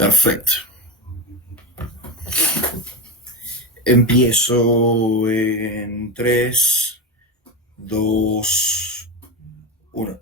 Perfecto. Empiezo en 3, 2, 1.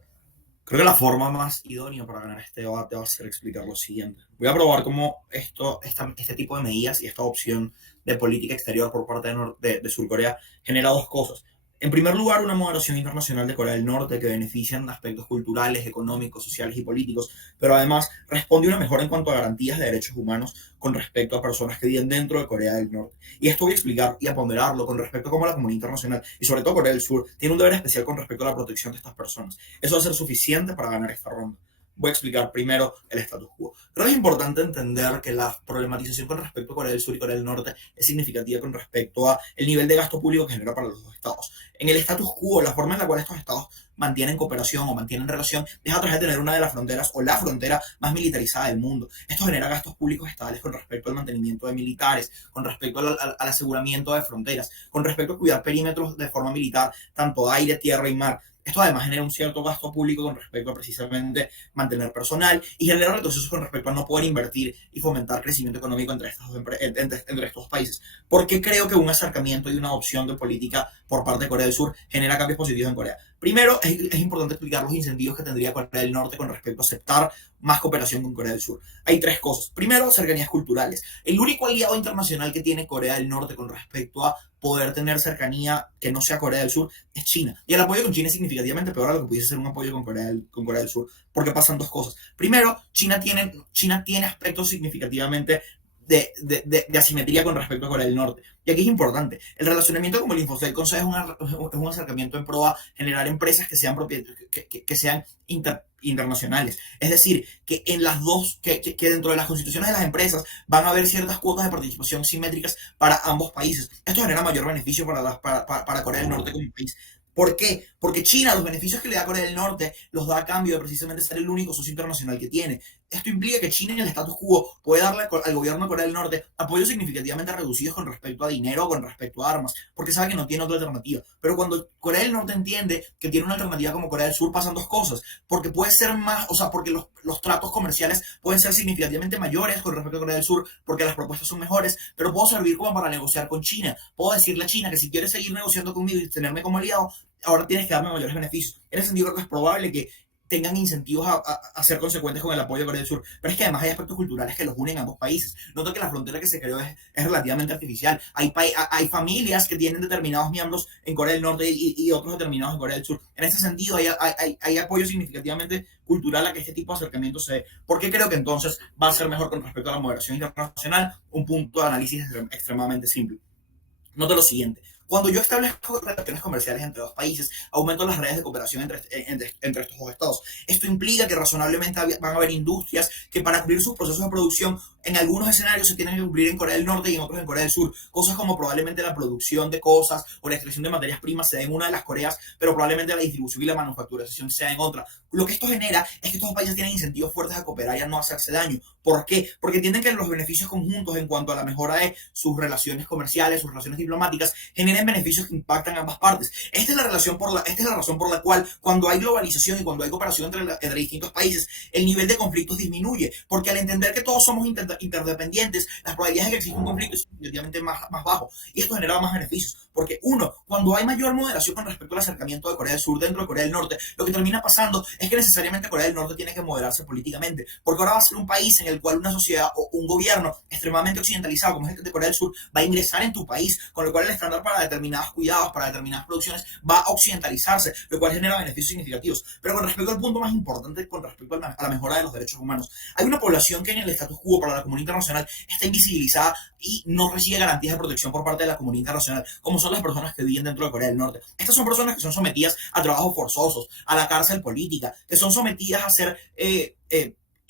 Creo que la forma más idónea para ganar este debate va a ser explicar lo siguiente. Voy a probar cómo este tipo de medidas y esta opción de política exterior por parte de Sur Corea genera dos cosas. En primer lugar, una moderación internacional de Corea del Norte que beneficia en aspectos culturales, económicos, sociales y políticos, pero además responde una mejora en cuanto a garantías de derechos humanos con respecto a personas que viven dentro de Corea del Norte. Y esto voy a explicar y a ponderarlo con respecto a cómo la comunidad internacional y sobre todo Corea del Sur tiene un deber especial con respecto a la protección de estas personas. Eso va a ser suficiente para ganar esta ronda. Voy a explicar primero el status quo. Creo que es importante entender que la problematización con respecto a Corea del Sur y Corea del Norte es significativa con respecto a el nivel de gasto público que genera para los dos estados. En el status quo, la forma en la cual estos estados mantienen cooperación o mantienen relación deja atrás de tener una de las fronteras o la frontera más militarizada del mundo. Esto genera gastos públicos estables con respecto al mantenimiento de militares, con respecto al aseguramiento de fronteras, con respecto a cuidar perímetros de forma militar, tanto aire, tierra y mar. Esto además genera un cierto gasto público con respecto a precisamente mantener personal y genera retrocesos con respecto a no poder invertir y fomentar crecimiento económico entre estos países. ¿Por qué creo que un acercamiento y una opción de política por parte de Corea del Sur genera cambios positivos en Corea? Primero, es importante explicar los incentivos que tendría Corea del Norte con respecto a aceptar más cooperación con Corea del Sur. Hay tres cosas. Primero, cercanías culturales. El único aliado internacional que tiene Corea del Norte con respecto a poder tener cercanía que no sea Corea del Sur es China. Y el apoyo con China es significativamente peor a lo que pudiese ser un apoyo con Corea del Sur, porque pasan dos cosas. Primero, China tiene aspectos significativamente de asimetría con respecto a Corea del Norte. Y aquí es importante, el relacionamiento como el Infocel Consejo es un acercamiento en pro a generar empresas que sean, que sean internacionales. Es decir, que en las dos, que dentro de las constituciones de las empresas van a haber ciertas cuotas de participación simétricas para ambos países. Esto genera mayor beneficio para Corea del Norte como país. ¿Por qué? Porque China, los beneficios que le da Corea del Norte, los da a cambio de precisamente ser el único socio internacional que tiene. Esto implica que China en el status quo puede darle al gobierno de Corea del Norte apoyos significativamente reducidos con respecto a dinero o con respecto a armas, porque sabe que no tiene otra alternativa. Pero cuando Corea del Norte entiende que tiene una alternativa como Corea del Sur, pasan dos cosas. Porque puede ser más, o sea, porque los tratos comerciales pueden ser significativamente mayores con respecto a Corea del Sur, porque las propuestas son mejores, pero puedo servir como para negociar con China. Puedo decirle a China que si quieres seguir negociando conmigo y tenerme como aliado, ahora tienes que darme mayores beneficios. En ese sentido, creo que es probable que tengan incentivos a ser consecuentes con el apoyo de Corea del Sur. Pero es que además hay aspectos culturales que los unen a ambos países. Noto que la frontera que se creó es relativamente artificial. Hay familias que tienen determinados miembros en Corea del Norte y otros determinados en Corea del Sur. En ese sentido, hay apoyo significativamente cultural a que este tipo de acercamientos se dé. ¿Por qué creo que entonces va a ser mejor con respecto a la moderación internacional? Un punto de análisis extremadamente simple. Note lo siguiente. Cuando yo establezco relaciones comerciales entre dos países, aumento las redes de cooperación entre estos dos estados. Esto implica que razonablemente van a haber industrias que para cumplir sus procesos de producción en algunos escenarios se tienen que cumplir en Corea del Norte y en otros en Corea del Sur. Cosas como probablemente la producción de cosas o la extracción de materias primas sea en una de las Coreas, pero probablemente la distribución y la manufacturación sea en otra. Lo que esto genera es que estos países tienen incentivos fuertes a cooperar y a no hacerse daño. ¿Por qué? Porque entienden que los beneficios conjuntos en cuanto a la mejora de sus relaciones comerciales, sus relaciones diplomáticas, generan beneficios que impactan a ambas partes. Esta es la razón por la cual cuando hay globalización y cuando hay cooperación entre distintos países, el nivel de conflictos disminuye. Porque al entender que todos somos interdependientes, las probabilidades de que exista un conflicto es definitivamente más bajo. Y esto genera más beneficios. Porque uno, cuando hay mayor moderación con respecto al acercamiento de Corea del Sur dentro de Corea del Norte, lo que termina pasando es que necesariamente Corea del Norte tiene que moderarse políticamente. Porque ahora va a ser un país en el cual una sociedad o un gobierno extremadamente occidentalizado, como es el de Corea del Sur, va a ingresar en tu país, con lo cual el estándar para determinados cuidados, para determinadas producciones, va a occidentalizarse, lo cual genera beneficios significativos. Pero con respecto al punto más importante, con respecto a la mejora de los derechos humanos, hay una población que en el status quo para la comunidad internacional está invisibilizada y no recibe garantías de protección por parte de la comunidad internacional, como son las personas que viven dentro de Corea del Norte. Estas son personas que son sometidas a trabajos forzosos, a la cárcel política, que son sometidas a ser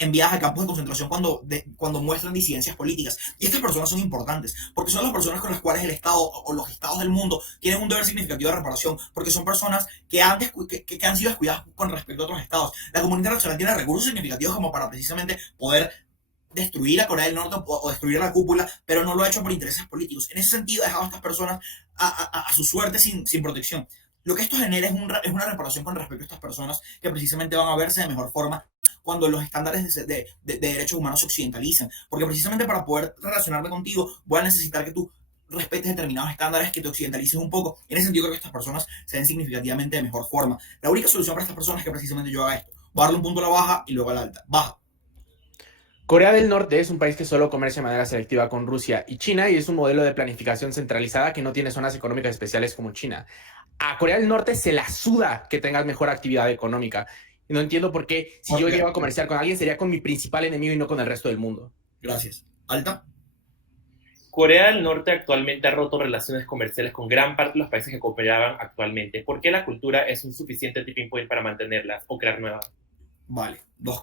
enviadas a campos de concentración cuando muestran disidencias políticas. Y estas personas son importantes, porque son las personas con las cuales el Estado o los Estados del mundo tienen un deber significativo de reparación, porque son personas que han sido descuidadas con respecto a otros Estados. La comunidad internacional tiene recursos significativos como para precisamente poder destruir a Corea del Norte o destruir la cúpula, pero no lo ha hecho por intereses políticos. En ese sentido, ha dejado a estas personas a su suerte sin protección. Lo que esto genera es una reparación con respecto a estas personas que precisamente van a verse de mejor forma cuando los estándares de derechos humanos se occidentalizan. Porque precisamente para poder relacionarme contigo voy a necesitar que tú respetes determinados estándares, que te occidentalices un poco. En ese sentido creo que estas personas se ven significativamente de mejor forma. La única solución para estas personas es que precisamente yo haga esto. Voy a darle un punto a la baja y luego a la alta. Baja. Corea del Norte es un país que solo comercia de manera selectiva con Rusia y China y es un modelo de planificación centralizada que no tiene zonas económicas especiales como China. A Corea del Norte se la suda que tengas mejor actividad económica. Y no entiendo por qué, si yo Okay. llego a comerciar con alguien, sería con mi principal enemigo y no con el resto del mundo. Gracias. Alta. Corea del Norte actualmente ha roto relaciones comerciales con gran parte de los países que cooperaban actualmente. ¿Por qué la cultura es un suficiente tipping point para mantenerlas o crear nuevas? Vale, dos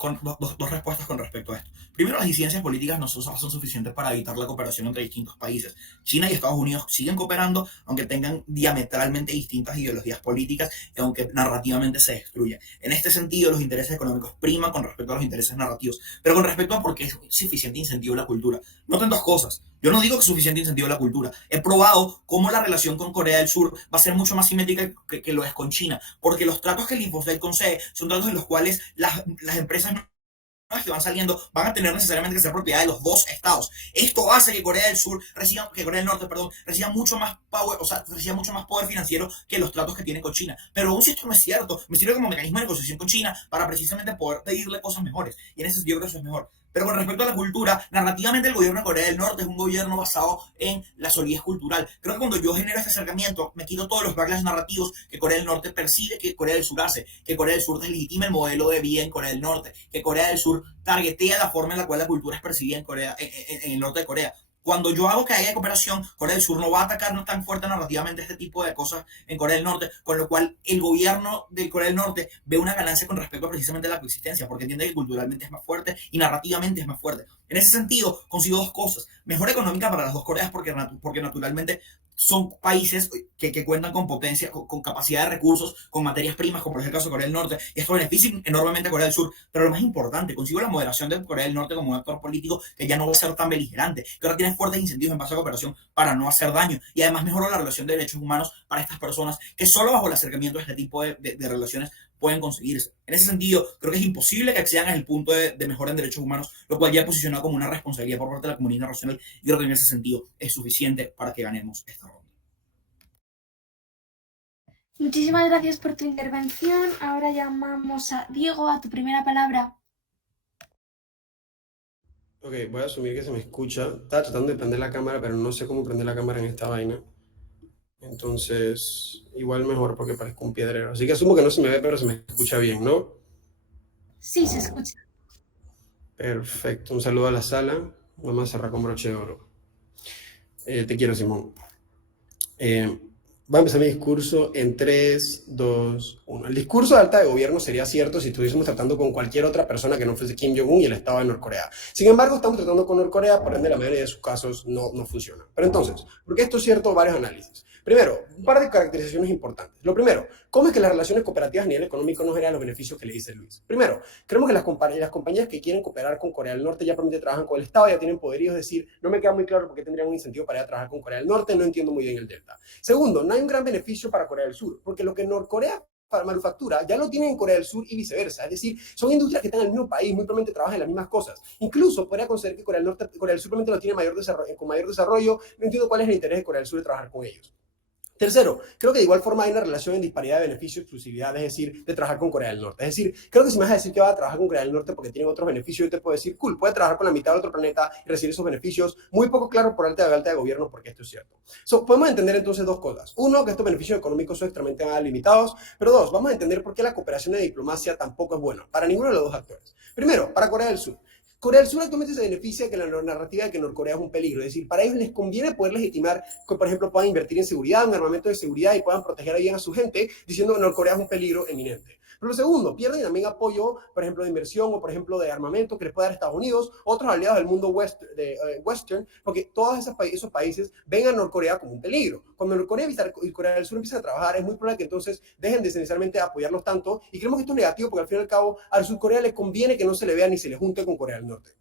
respuestas con respecto a esto. Primero, las disidencias políticas no son suficientes para evitar la cooperación entre distintos países. China y Estados Unidos siguen cooperando, aunque tengan diametralmente distintas ideologías políticas y aunque narrativamente se destruyan. En este sentido, los intereses económicos priman con respecto a los intereses narrativos, pero con respecto a por qué es suficiente incentivo la cultura. Noten dos cosas. Yo no digo que es suficiente incentivo la cultura. He probado cómo la relación con Corea del Sur va a ser mucho más simétrica que lo es con China, porque los tratos que el Infostate concede son tratos en los cuales las empresas que van saliendo van a tener necesariamente que ser propiedad de los dos estados. Esto hace que Corea del Sur reciba, que Corea del Norte, perdón, reciba mucho más power, o sea, reciba mucho más poder financiero que los tratos que tiene con China. Pero aún si esto no es cierto, me sirve como mecanismo de negociación con China para precisamente poder pedirle cosas mejores. Y en ese sentido creo que eso es mejor. Pero con respecto a la cultura, narrativamente el gobierno de Corea del Norte es un gobierno basado en la solidez cultural. Creo que cuando yo genero este acercamiento, me quito todos los backlash narrativos que Corea del Norte percibe que Corea del Sur hace, que Corea del Sur deslegitima el modelo de vida en Corea del Norte, que Corea del Sur targetea la forma en la cual la cultura es percibida en el norte de Corea. Cuando yo hago que haya cooperación, Corea del Sur no va a atacar tan fuerte narrativamente este tipo de cosas en Corea del Norte, con lo cual el gobierno de Corea del Norte ve una ganancia con respecto a precisamente la coexistencia, porque entiende que culturalmente es más fuerte y narrativamente es más fuerte. En ese sentido, consigo dos cosas. Mejor económica para las dos Coreas, porque naturalmente son países que cuentan con potencia, con capacidad de recursos, con materias primas, como es el caso de Corea del Norte, y esto beneficia enormemente a Corea del Sur. Pero lo más importante, consigo la moderación de Corea del Norte como un actor político que ya no va a ser tan beligerante, que ahora tiene fuertes incentivos en base a cooperación para no hacer daño, y además mejora la relación de derechos humanos para estas personas que solo bajo el acercamiento a este tipo de relaciones pueden conseguirse. En ese sentido, creo que es imposible que accedan al punto de mejora en derechos humanos, lo cual ya he posicionado como una responsabilidad por parte de la comunidad internacional, y creo que en ese sentido es suficiente para que ganemos esta ronda. Muchísimas gracias por tu intervención. Ahora llamamos a Diego, a tu primera palabra. Ok, voy a asumir que se me escucha. Estaba tratando de prender la cámara, pero no sé cómo prender la cámara en esta vaina. Entonces, igual mejor porque parezco un piedrero. Así que asumo que no se me ve, pero se me escucha bien, ¿no? Sí, se escucha. Perfecto. Un saludo a la sala. Vamos a cerrar con broche de oro. Te quiero, Simón. Voy a empezar mi discurso en 3, 2, 1. El discurso de alta de gobierno sería cierto si estuviésemos tratando con cualquier otra persona que no fuese Kim Jong-un y el Estado de Norcorea. Sin embargo, estamos tratando con Norcorea, por ende la mayoría de sus casos no funciona. Pero entonces, ¿por qué esto es cierto? Varios análisis. Primero, un par de caracterizaciones importantes. Lo primero, ¿cómo es que las relaciones cooperativas a nivel económico no generan los beneficios que le dice Luis? Primero, creemos que las compañías que quieren cooperar con Corea del Norte ya probablemente trabajan con el Estado, ya tienen poderío, es decir, no me queda muy claro por qué tendrían un incentivo para ir a trabajar con Corea del Norte, no entiendo muy bien el delta. Segundo, no hay un gran beneficio para Corea del Sur, porque lo que Norcorea para manufactura ya lo tienen en Corea del Sur y viceversa, es decir, son industrias que están en el mismo país, muy probablemente trabajan en las mismas cosas. Incluso podría considerar que Corea del Sur probablemente lo tiene con mayor desarrollo, no entiendo cuál es el interés de Corea del Sur de trabajar con ellos. Tercero, creo que de igual forma hay una relación en disparidad de beneficio, exclusividad, es decir, de trabajar con Corea del Norte. Es decir, creo que si me vas a decir que vas a trabajar con Corea del Norte porque tienen otros beneficios, yo te puedo decir, cool, puede trabajar con la mitad del otro planeta y recibir esos beneficios. Muy poco claro por alta de gobierno porque esto es cierto. Podemos entender entonces dos cosas. Uno, que estos beneficios económicos son extremadamente limitados, pero dos, vamos a entender por qué la cooperación de diplomacia tampoco es buena para ninguno de los dos actores. Primero, para Corea del Sur. Corea del Sur actualmente se beneficia de la narrativa de que Norcorea es un peligro. Es decir, para ellos les conviene poder legitimar que, por ejemplo, puedan invertir en seguridad, en armamento de seguridad y puedan proteger bien a su gente, diciendo que Norcorea es un peligro eminente. Pero lo segundo, pierden también apoyo, por ejemplo, de inversión o, por ejemplo, de armamento que les puede dar Estados Unidos, otros aliados del mundo western, porque todos esos países ven a Norcorea como un peligro. Cuando Norcorea y Corea del Sur empiezan a trabajar, es muy probable que entonces dejen de necesariamente apoyarlos tanto, y creemos que esto es negativo porque al fin y al cabo a Sur Corea le conviene que no se le vea ni se le junte con Corea del Norte.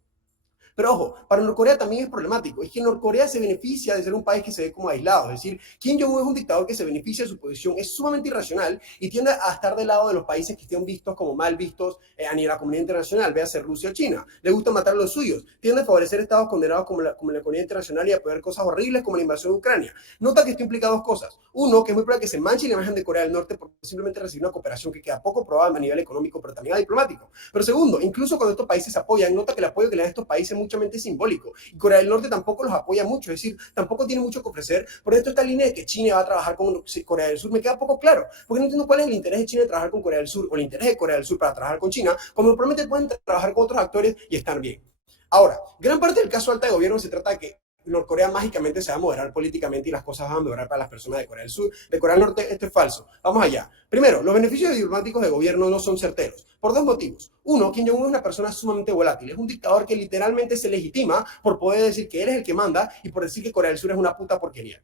Pero ojo, para Norcorea también es problemático. Es que Norcorea se beneficia de ser un país que se ve como aislado. Es decir, Kim Jong-un es un dictador que se beneficia de su posición, es sumamente irracional y tiende a estar del lado de los países que estén vistos como mal vistos a nivel de la comunidad internacional, véase Rusia o China. Le gusta matar a los suyos. Tiende a favorecer estados condenados como la comunidad internacional y a apoyar cosas horribles como la invasión de Ucrania. Nota que esto implica dos cosas. Uno, que es muy probable que se manche la imagen de Corea del Norte porque simplemente recibe una cooperación que queda poco probable a nivel económico, pero también a diplomático. Pero segundo, incluso cuando estos países apoyan, nota que el apoyo que le dan a estos países es muchamente simbólico. Y Corea del Norte tampoco los apoya mucho, es decir, tampoco tiene mucho que ofrecer. Por esto esta línea de que China va a trabajar con Corea del Sur me queda poco claro, porque no entiendo cuál es el interés de China de trabajar con Corea del Sur o el interés de Corea del Sur para trabajar con China, como probablemente pueden trabajar con otros actores y estar bien. Ahora, gran parte del caso alta de gobierno se trata de que Norcorea mágicamente se va a moderar políticamente y las cosas van a mejorar para las personas de Corea del Sur. De Corea del Norte, esto es falso. Vamos allá. Primero, los beneficios diplomáticos de gobierno no son certeros, por dos motivos. Uno, Kim Jong-un es una persona sumamente volátil. Es un dictador que literalmente se legitima por poder decir que él es el que manda y por decir que Corea del Sur es una puta porquería.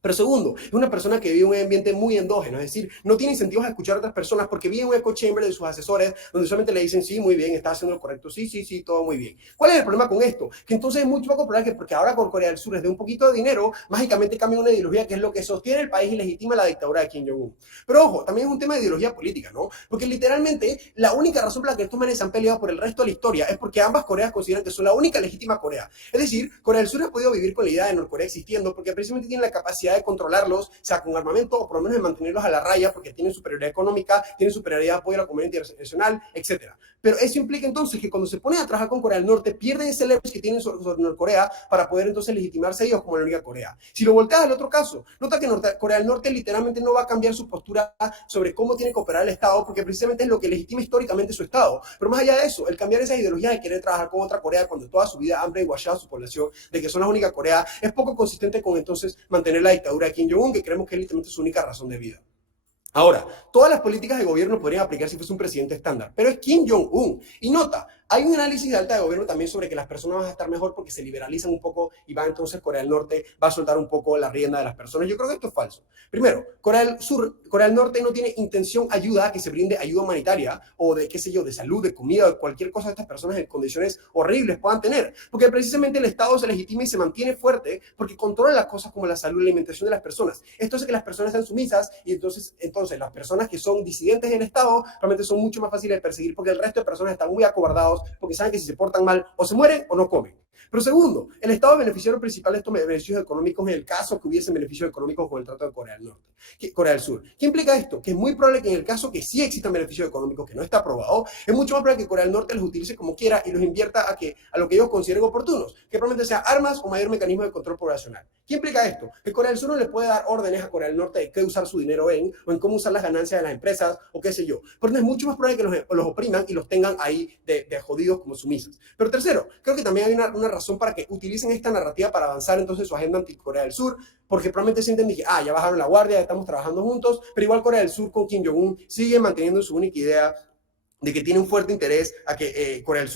Pero segundo, es una persona que vive en un ambiente muy endógeno, es decir, no tiene incentivos a escuchar a otras personas porque vive en un echo chamber de sus asesores donde solamente le dicen, sí, muy bien, estás haciendo lo correcto, sí, sí, sí, todo muy bien. ¿Cuál es el problema con esto? Que entonces es mucho poco probable que porque ahora con Corea del Sur les dé un poquito de dinero, mágicamente cambia una ideología que es lo que sostiene el país y legitima la dictadura de Kim Jong-un. Pero ojo, también es un tema de ideología política, ¿no? Porque literalmente la única razón por la que estos manes se han peleado por el resto de la historia es porque ambas Coreas consideran que son la única legítima Corea. Es decir, Corea del Sur ha podido vivir con la idea de Norcorea existiendo porque precisamente tiene la capacidad de controlarlos, o sea, con armamento o por lo menos de mantenerlos a la raya porque tienen superioridad económica, tienen superioridad de apoyo a la comunidad internacional, etc. Pero eso implica entonces que cuando se ponen a trabajar con Corea del Norte, pierden ese leverage que tienen sobre Norcorea para poder entonces legitimarse ellos como la única Corea. Si lo volteas al otro caso, nota que Corea del Norte literalmente no va a cambiar su postura sobre cómo tiene que operar el Estado porque precisamente es lo que legitima históricamente su Estado. Pero más allá de eso, el cambiar esa ideología de querer trabajar con otra Corea cuando toda su vida han brainwashado a su población de que son la única Corea es poco consistente con entonces mantener la dictadura de Kim Jong-un, que creemos que es literalmente su única razón de vida. Ahora, todas las políticas de gobierno podrían aplicar si fuese un presidente estándar, pero es Kim Jong-un. Y nota, hay un análisis de alta de gobierno también sobre que las personas van a estar mejor porque se liberalizan un poco y va entonces Corea del Norte va a soltar un poco la rienda de las personas. Yo creo que esto es falso. Primero, Corea del Norte no tiene intención ayuda a que se brinde ayuda humanitaria o de, qué sé yo, de salud, de comida, de cualquier cosa de estas personas en condiciones horribles puedan tener. Porque precisamente el Estado se legitima y se mantiene fuerte porque controla las cosas como la salud y la alimentación de las personas. Esto hace que las personas sean sumisas y entonces las personas que son disidentes del Estado realmente son mucho más fáciles de perseguir porque el resto de personas están muy acobardados porque saben que si se portan mal o se mueren o no comen. Pero segundo, el Estado beneficiario principal de estos beneficios económicos en el caso que hubiesen beneficios económicos con el Tratado de Corea del Norte, Corea del Sur. ¿Qué implica esto? Que es muy probable que en el caso que sí existan beneficios económicos que no está aprobado, es mucho más probable que Corea del Norte los utilice como quiera y los invierta a lo que ellos consideren oportunos, que probablemente sea armas o mayor mecanismo de control poblacional. ¿Qué implica esto? Que Corea del Sur no le puede dar órdenes a Corea del Norte de qué usar su dinero o en cómo usar las ganancias de las empresas o qué sé yo. Pero es mucho más probable que los opriman y los tengan ahí de jodidos como sumisas. Pero tercero, creo que también hay una razón para que utilicen esta narrativa para avanzar entonces su agenda anti-Corea del Sur, porque probablemente sienten que ya bajaron la guardia, ya estamos trabajando juntos, pero igual Corea del Sur con Kim Jong-un sigue manteniendo su única idea de que tiene un fuerte interés a que Corea del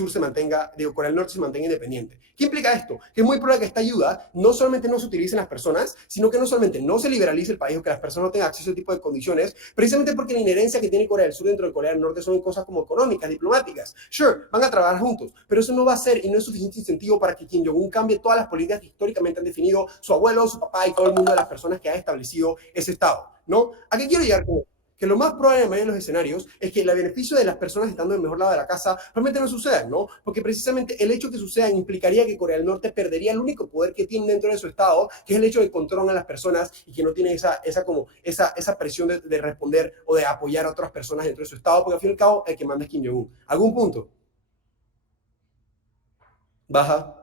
Norte se mantenga independiente. ¿Qué implica esto? Que es muy probable que esta ayuda no solamente no se utilice en las personas, sino que no solamente no se liberalice el país o que las personas no tengan acceso a ese tipo de condiciones, precisamente porque la inherencia que tiene Corea del Sur dentro de Corea del Norte son cosas como económicas, diplomáticas. Sure, van a trabajar juntos, pero eso no va a ser y no es suficiente incentivo para que Kim Jong-un cambie todas las políticas que históricamente han definido su abuelo, su papá y todo el mundo de las personas que han establecido ese Estado, ¿no? ¿A qué quiero llegar con esto? Que lo más probable en la mayoría de los escenarios es que el beneficio de las personas estando en el mejor lado de la casa realmente no suceda, ¿no? Porque precisamente el hecho que sucedan implicaría que Corea del Norte perdería el único poder que tiene dentro de su Estado, que es el hecho de controlar a las personas y que no tiene esa presión de responder o de apoyar a otras personas dentro de su Estado, porque al fin y al cabo el que manda es Kim Jong-un. ¿Algún punto? Baja,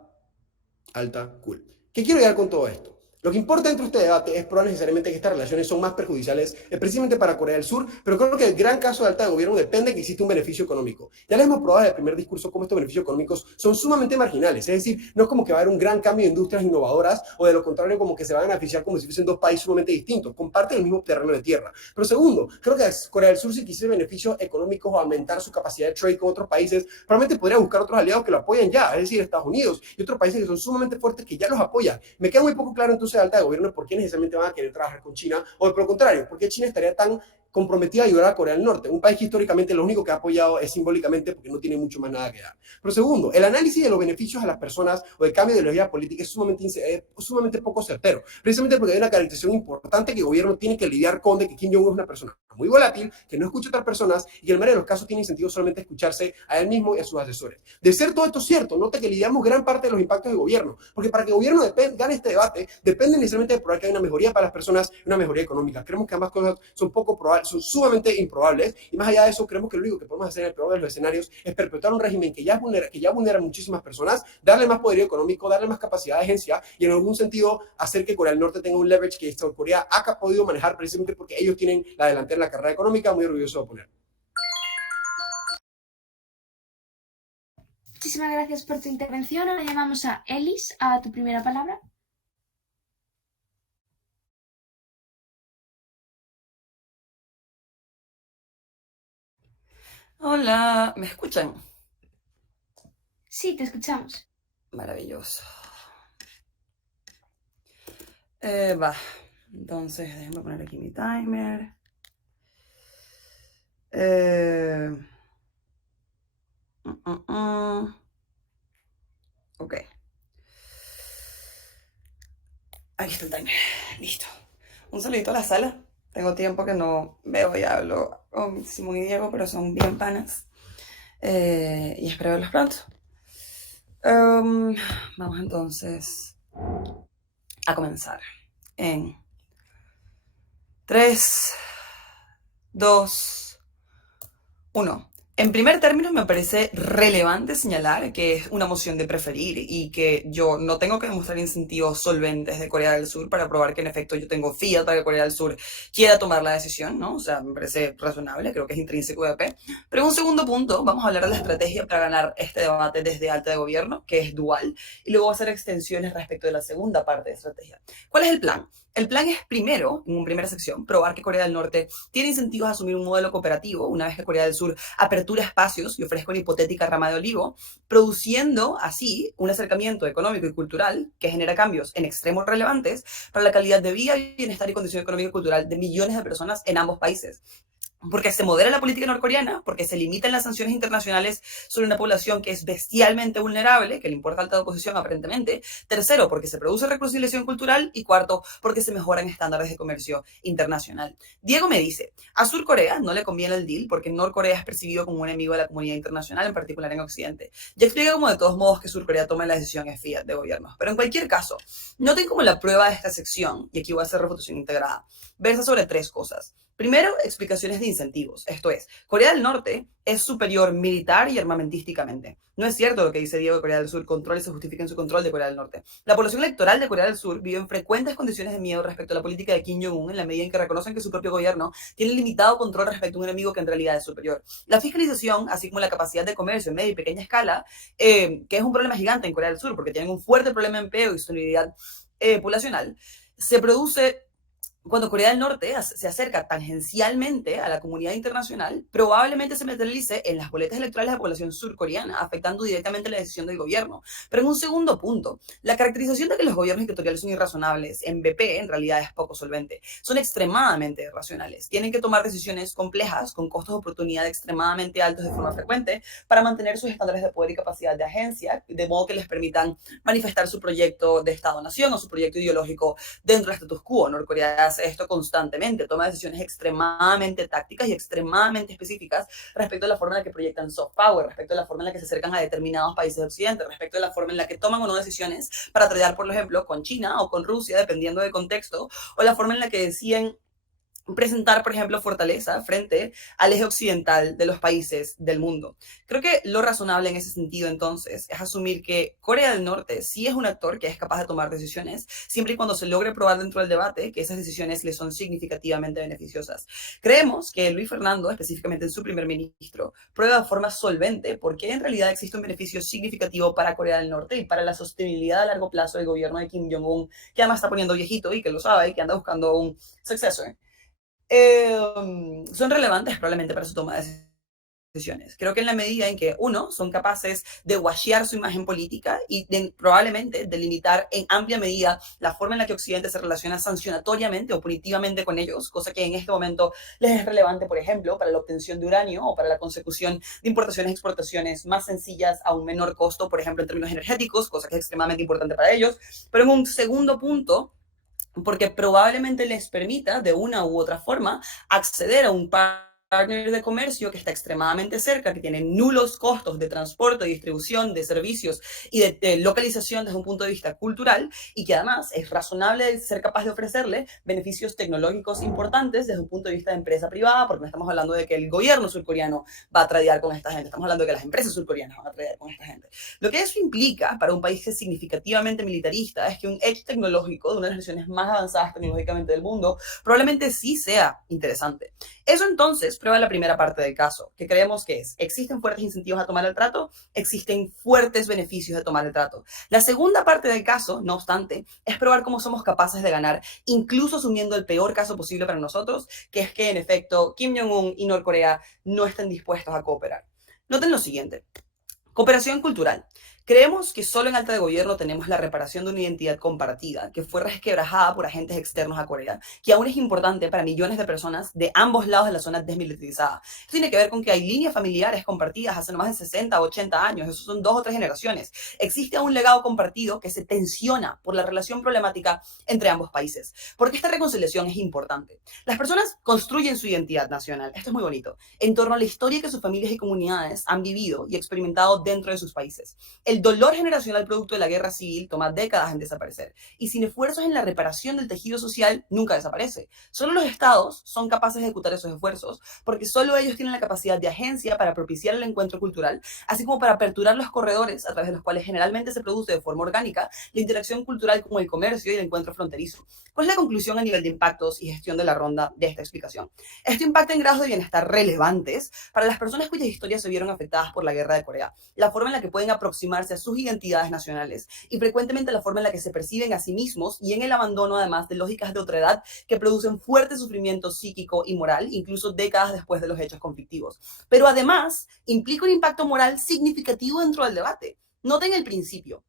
alta, cool. ¿Qué quiero llegar con todo esto? Lo que importa dentro de este debate es probar necesariamente que estas relaciones son más perjudiciales, precisamente para Corea del Sur, pero creo que el gran caso de alta de gobierno depende de que existe un beneficio económico. Ya les hemos probado en el primer discurso cómo estos beneficios económicos son sumamente marginales, es decir, no es como que va a haber un gran cambio de industrias innovadoras o de lo contrario como que se van a beneficiar como si fuesen dos países sumamente distintos, comparten el mismo terreno de tierra. Pero segundo, creo que Corea del Sur si quisiera beneficios económicos o aumentar su capacidad de trade con otros países, probablemente podría buscar otros aliados que lo apoyen ya, es decir, Estados Unidos y otros países que son sumamente fuertes que ya los apoyan. Me queda muy poco claro entonces de alta de gobierno por qué necesariamente van a querer trabajar con China, o por lo contrario, por qué China estaría tan comprometida a ayudar a Corea del Norte, un país que históricamente lo único que ha apoyado es simbólicamente porque no tiene mucho más nada que dar. Pero segundo, el análisis de los beneficios a las personas o de cambio de ideología política es sumamente poco certero, precisamente porque hay una caracterización importante que el gobierno tiene que lidiar con, de que Kim Jong-un es una persona muy volátil, que no escucha a otras personas y que en el mayoría de los casos tiene incentivo solamente a escucharse a él mismo y a sus asesores. De ser todo esto cierto, nota que lidiamos gran parte de los impactos del gobierno, porque para que el gobierno gane este debate, depende necesariamente de probar que hay una mejoría para las personas y una mejoría económica. Creemos que ambas cosas son poco probables, son sumamente improbables, y más allá de eso, creemos que lo único que podemos hacer en el peor de los escenarios es perpetuar un régimen que ya vulnera a muchísimas personas, darle más poder económico, darle más capacidad de agencia y en algún sentido hacer que Corea del Norte tenga un leverage que Corea ha podido manejar precisamente porque ellos tienen la delantera en la carrera económica, muy orgulloso de poner. Muchísimas gracias por tu intervención. Ahora llamamos a Elis a tu primera palabra. Hola, ¿me escuchan? Sí, te escuchamos. Maravilloso. Va, entonces déjenme poner aquí mi timer. Ok. Aquí está el timer. Listo. Un saludito a la sala. Tengo tiempo que no veo y hablo con Simón y Diego, pero son bien panas. Y espero verlos pronto. Vamos entonces a comenzar en 3, 2, 1. En primer término, me parece relevante señalar que es una moción de preferir y que yo no tengo que demostrar incentivos solventes de Corea del Sur para probar que en efecto yo tengo fiat para que Corea del Sur quiera tomar la decisión, ¿no? O sea, me parece razonable, creo que es intrínseco de AP. Pero en un segundo punto, vamos a hablar de la estrategia para ganar este debate desde alta de gobierno, que es dual, y luego hacer extensiones respecto de la segunda parte de estrategia. ¿Cuál es el plan? El plan es primero, en una primera sección, probar que Corea del Norte tiene incentivos a asumir un modelo cooperativo una vez que Corea del Sur apertura espacios y ofrezca una hipotética rama de olivo, produciendo así un acercamiento económico y cultural que genera cambios en extremos relevantes para la calidad de vida, bienestar y condición económica y cultural de millones de personas en ambos países. Porque se modera la política norcoreana, porque se limitan las sanciones internacionales sobre una población que es bestialmente vulnerable, que le importa alta oposición aparentemente. Tercero, porque se produce reconciliación cultural. Y cuarto, porque se mejoran estándares de comercio internacional. Diego me dice, a Sur Corea no le conviene el deal porque Norcorea es percibido como un enemigo de la comunidad internacional, en particular en Occidente. Ya expliqué como de todos modos que Sur Corea toma la decisión en fiat de gobierno. Pero en cualquier caso, noten como la prueba de esta sección, y aquí voy a hacer refutación integrada, versa sobre 3 cosas. Primero, explicaciones de incentivos. Esto es, Corea del Norte es superior militar y armamentísticamente. No es cierto lo que dice Diego de Corea del Sur, controla y se justifica en su control de Corea del Norte. La población electoral de Corea del Sur vive en frecuentes condiciones de miedo respecto a la política de Kim Jong-un en la medida en que reconocen que su propio gobierno tiene limitado control respecto a un enemigo que en realidad es superior. La fiscalización, así como la capacidad de comercio en media y pequeña escala, que es un problema gigante en Corea del Sur porque tienen un fuerte problema de empleo y sostenibilidad poblacional, se produce cuando Corea del Norte se acerca tangencialmente a la comunidad internacional, probablemente se materialice en las boletas electorales de la población surcoreana, afectando directamente la decisión del gobierno. Pero en un segundo punto, la caracterización de que los gobiernos dictatoriales son irrazonables en BP en realidad es poco solvente. Son extremadamente irracionales. Tienen que tomar decisiones complejas con costos de oportunidad extremadamente altos de forma frecuente para mantener sus estándares de poder y capacidad de agencia, de modo que les permitan manifestar su proyecto de Estado-nación o su proyecto ideológico dentro del status quo. Norcorea hace esto constantemente, toma decisiones extremadamente tácticas y extremadamente específicas respecto a la forma en la que proyectan soft power, respecto a la forma en la que se acercan a determinados países de Occidente, respecto a la forma en la que toman o no decisiones para tratar, por ejemplo, con China o con Rusia, dependiendo del contexto, o la forma en la que deciden presentar, por ejemplo, fortaleza frente al eje occidental de los países del mundo. Creo que lo razonable en ese sentido, entonces, es asumir que Corea del Norte sí es un actor que es capaz de tomar decisiones, siempre y cuando se logre probar dentro del debate que esas decisiones le son significativamente beneficiosas. Creemos que Luis Fernando, específicamente en su primer ministro, prueba de forma solvente por qué en realidad existe un beneficio significativo para Corea del Norte y para la sostenibilidad a largo plazo del gobierno de Kim Jong-un, que además está poniendo viejito y que lo sabe y que anda buscando un successor. Son relevantes probablemente para su toma de decisiones. Creo que en la medida en que, uno, son capaces de washear su imagen política y probablemente de limitar en amplia medida la forma en la que Occidente se relaciona sancionatoriamente o punitivamente con ellos, cosa que en este momento les es relevante, por ejemplo, para la obtención de uranio o para la consecución de importaciones y exportaciones más sencillas a un menor costo, por ejemplo, en términos energéticos, cosa que es extremadamente importante para ellos. Pero en un segundo punto, porque probablemente les permita, de una u otra forma, acceder a un partner de comercio que está extremadamente cerca, que tiene nulos costos de transporte, de distribución, de servicios y de localización desde un punto de vista cultural, y que además es razonable ser capaz de ofrecerle beneficios tecnológicos importantes desde un punto de vista de empresa privada, porque no estamos hablando de que el gobierno surcoreano va a tradear con esta gente, estamos hablando de que las empresas surcoreanas van a tradear con esta gente. Lo que eso implica para un país que es significativamente militarista es que un edge tecnológico de una de las naciones más avanzadas tecnológicamente del mundo probablemente sí sea interesante. Eso entonces prueba la primera parte del caso, que creemos que es: existen fuertes incentivos a tomar el trato, existen fuertes beneficios de tomar el trato. La segunda parte del caso, no obstante, es probar cómo somos capaces de ganar, incluso asumiendo el peor caso posible para nosotros, que es que en efecto Kim Jong-un y Norcorea no estén dispuestos a cooperar. Noten lo siguiente: cooperación cultural. Creemos que solo en alta de gobierno tenemos la reparación de una identidad compartida, que fue resquebrajada por agentes externos a Corea, que aún es importante para millones de personas de ambos lados de la zona desmilitarizada. Esto tiene que ver con que hay líneas familiares compartidas hace más de 60 o 80 años, eso son 2 o 3 generaciones. Existe un legado compartido que se tensiona por la relación problemática entre ambos países. Porque esta reconciliación es importante. Las personas construyen su identidad nacional, esto es muy bonito, en torno a la historia que sus familias y comunidades han vivido y experimentado dentro de sus países. El dolor generacional producto de la guerra civil toma décadas en desaparecer, y sin esfuerzos en la reparación del tejido social nunca desaparece. Solo los estados son capaces de ejecutar esos esfuerzos, porque solo ellos tienen la capacidad de agencia para propiciar el encuentro cultural, así como para aperturar los corredores a través de los cuales generalmente se produce de forma orgánica la interacción cultural como el comercio y el encuentro fronterizo. ¿Cuál es la conclusión a nivel de impactos y gestión de la ronda de esta explicación? Esto impacta en grados de bienestar relevantes para las personas cuyas historias se vieron afectadas por la guerra de Corea, la forma en la que pueden aproximarse a sus identidades nacionales y frecuentemente la forma en la que se perciben a sí mismos, y en el abandono además de lógicas de otredad que producen fuerte sufrimiento psíquico y moral, incluso décadas después de los hechos conflictivos. Pero además implica un impacto moral significativo dentro del debate. Noten el principio: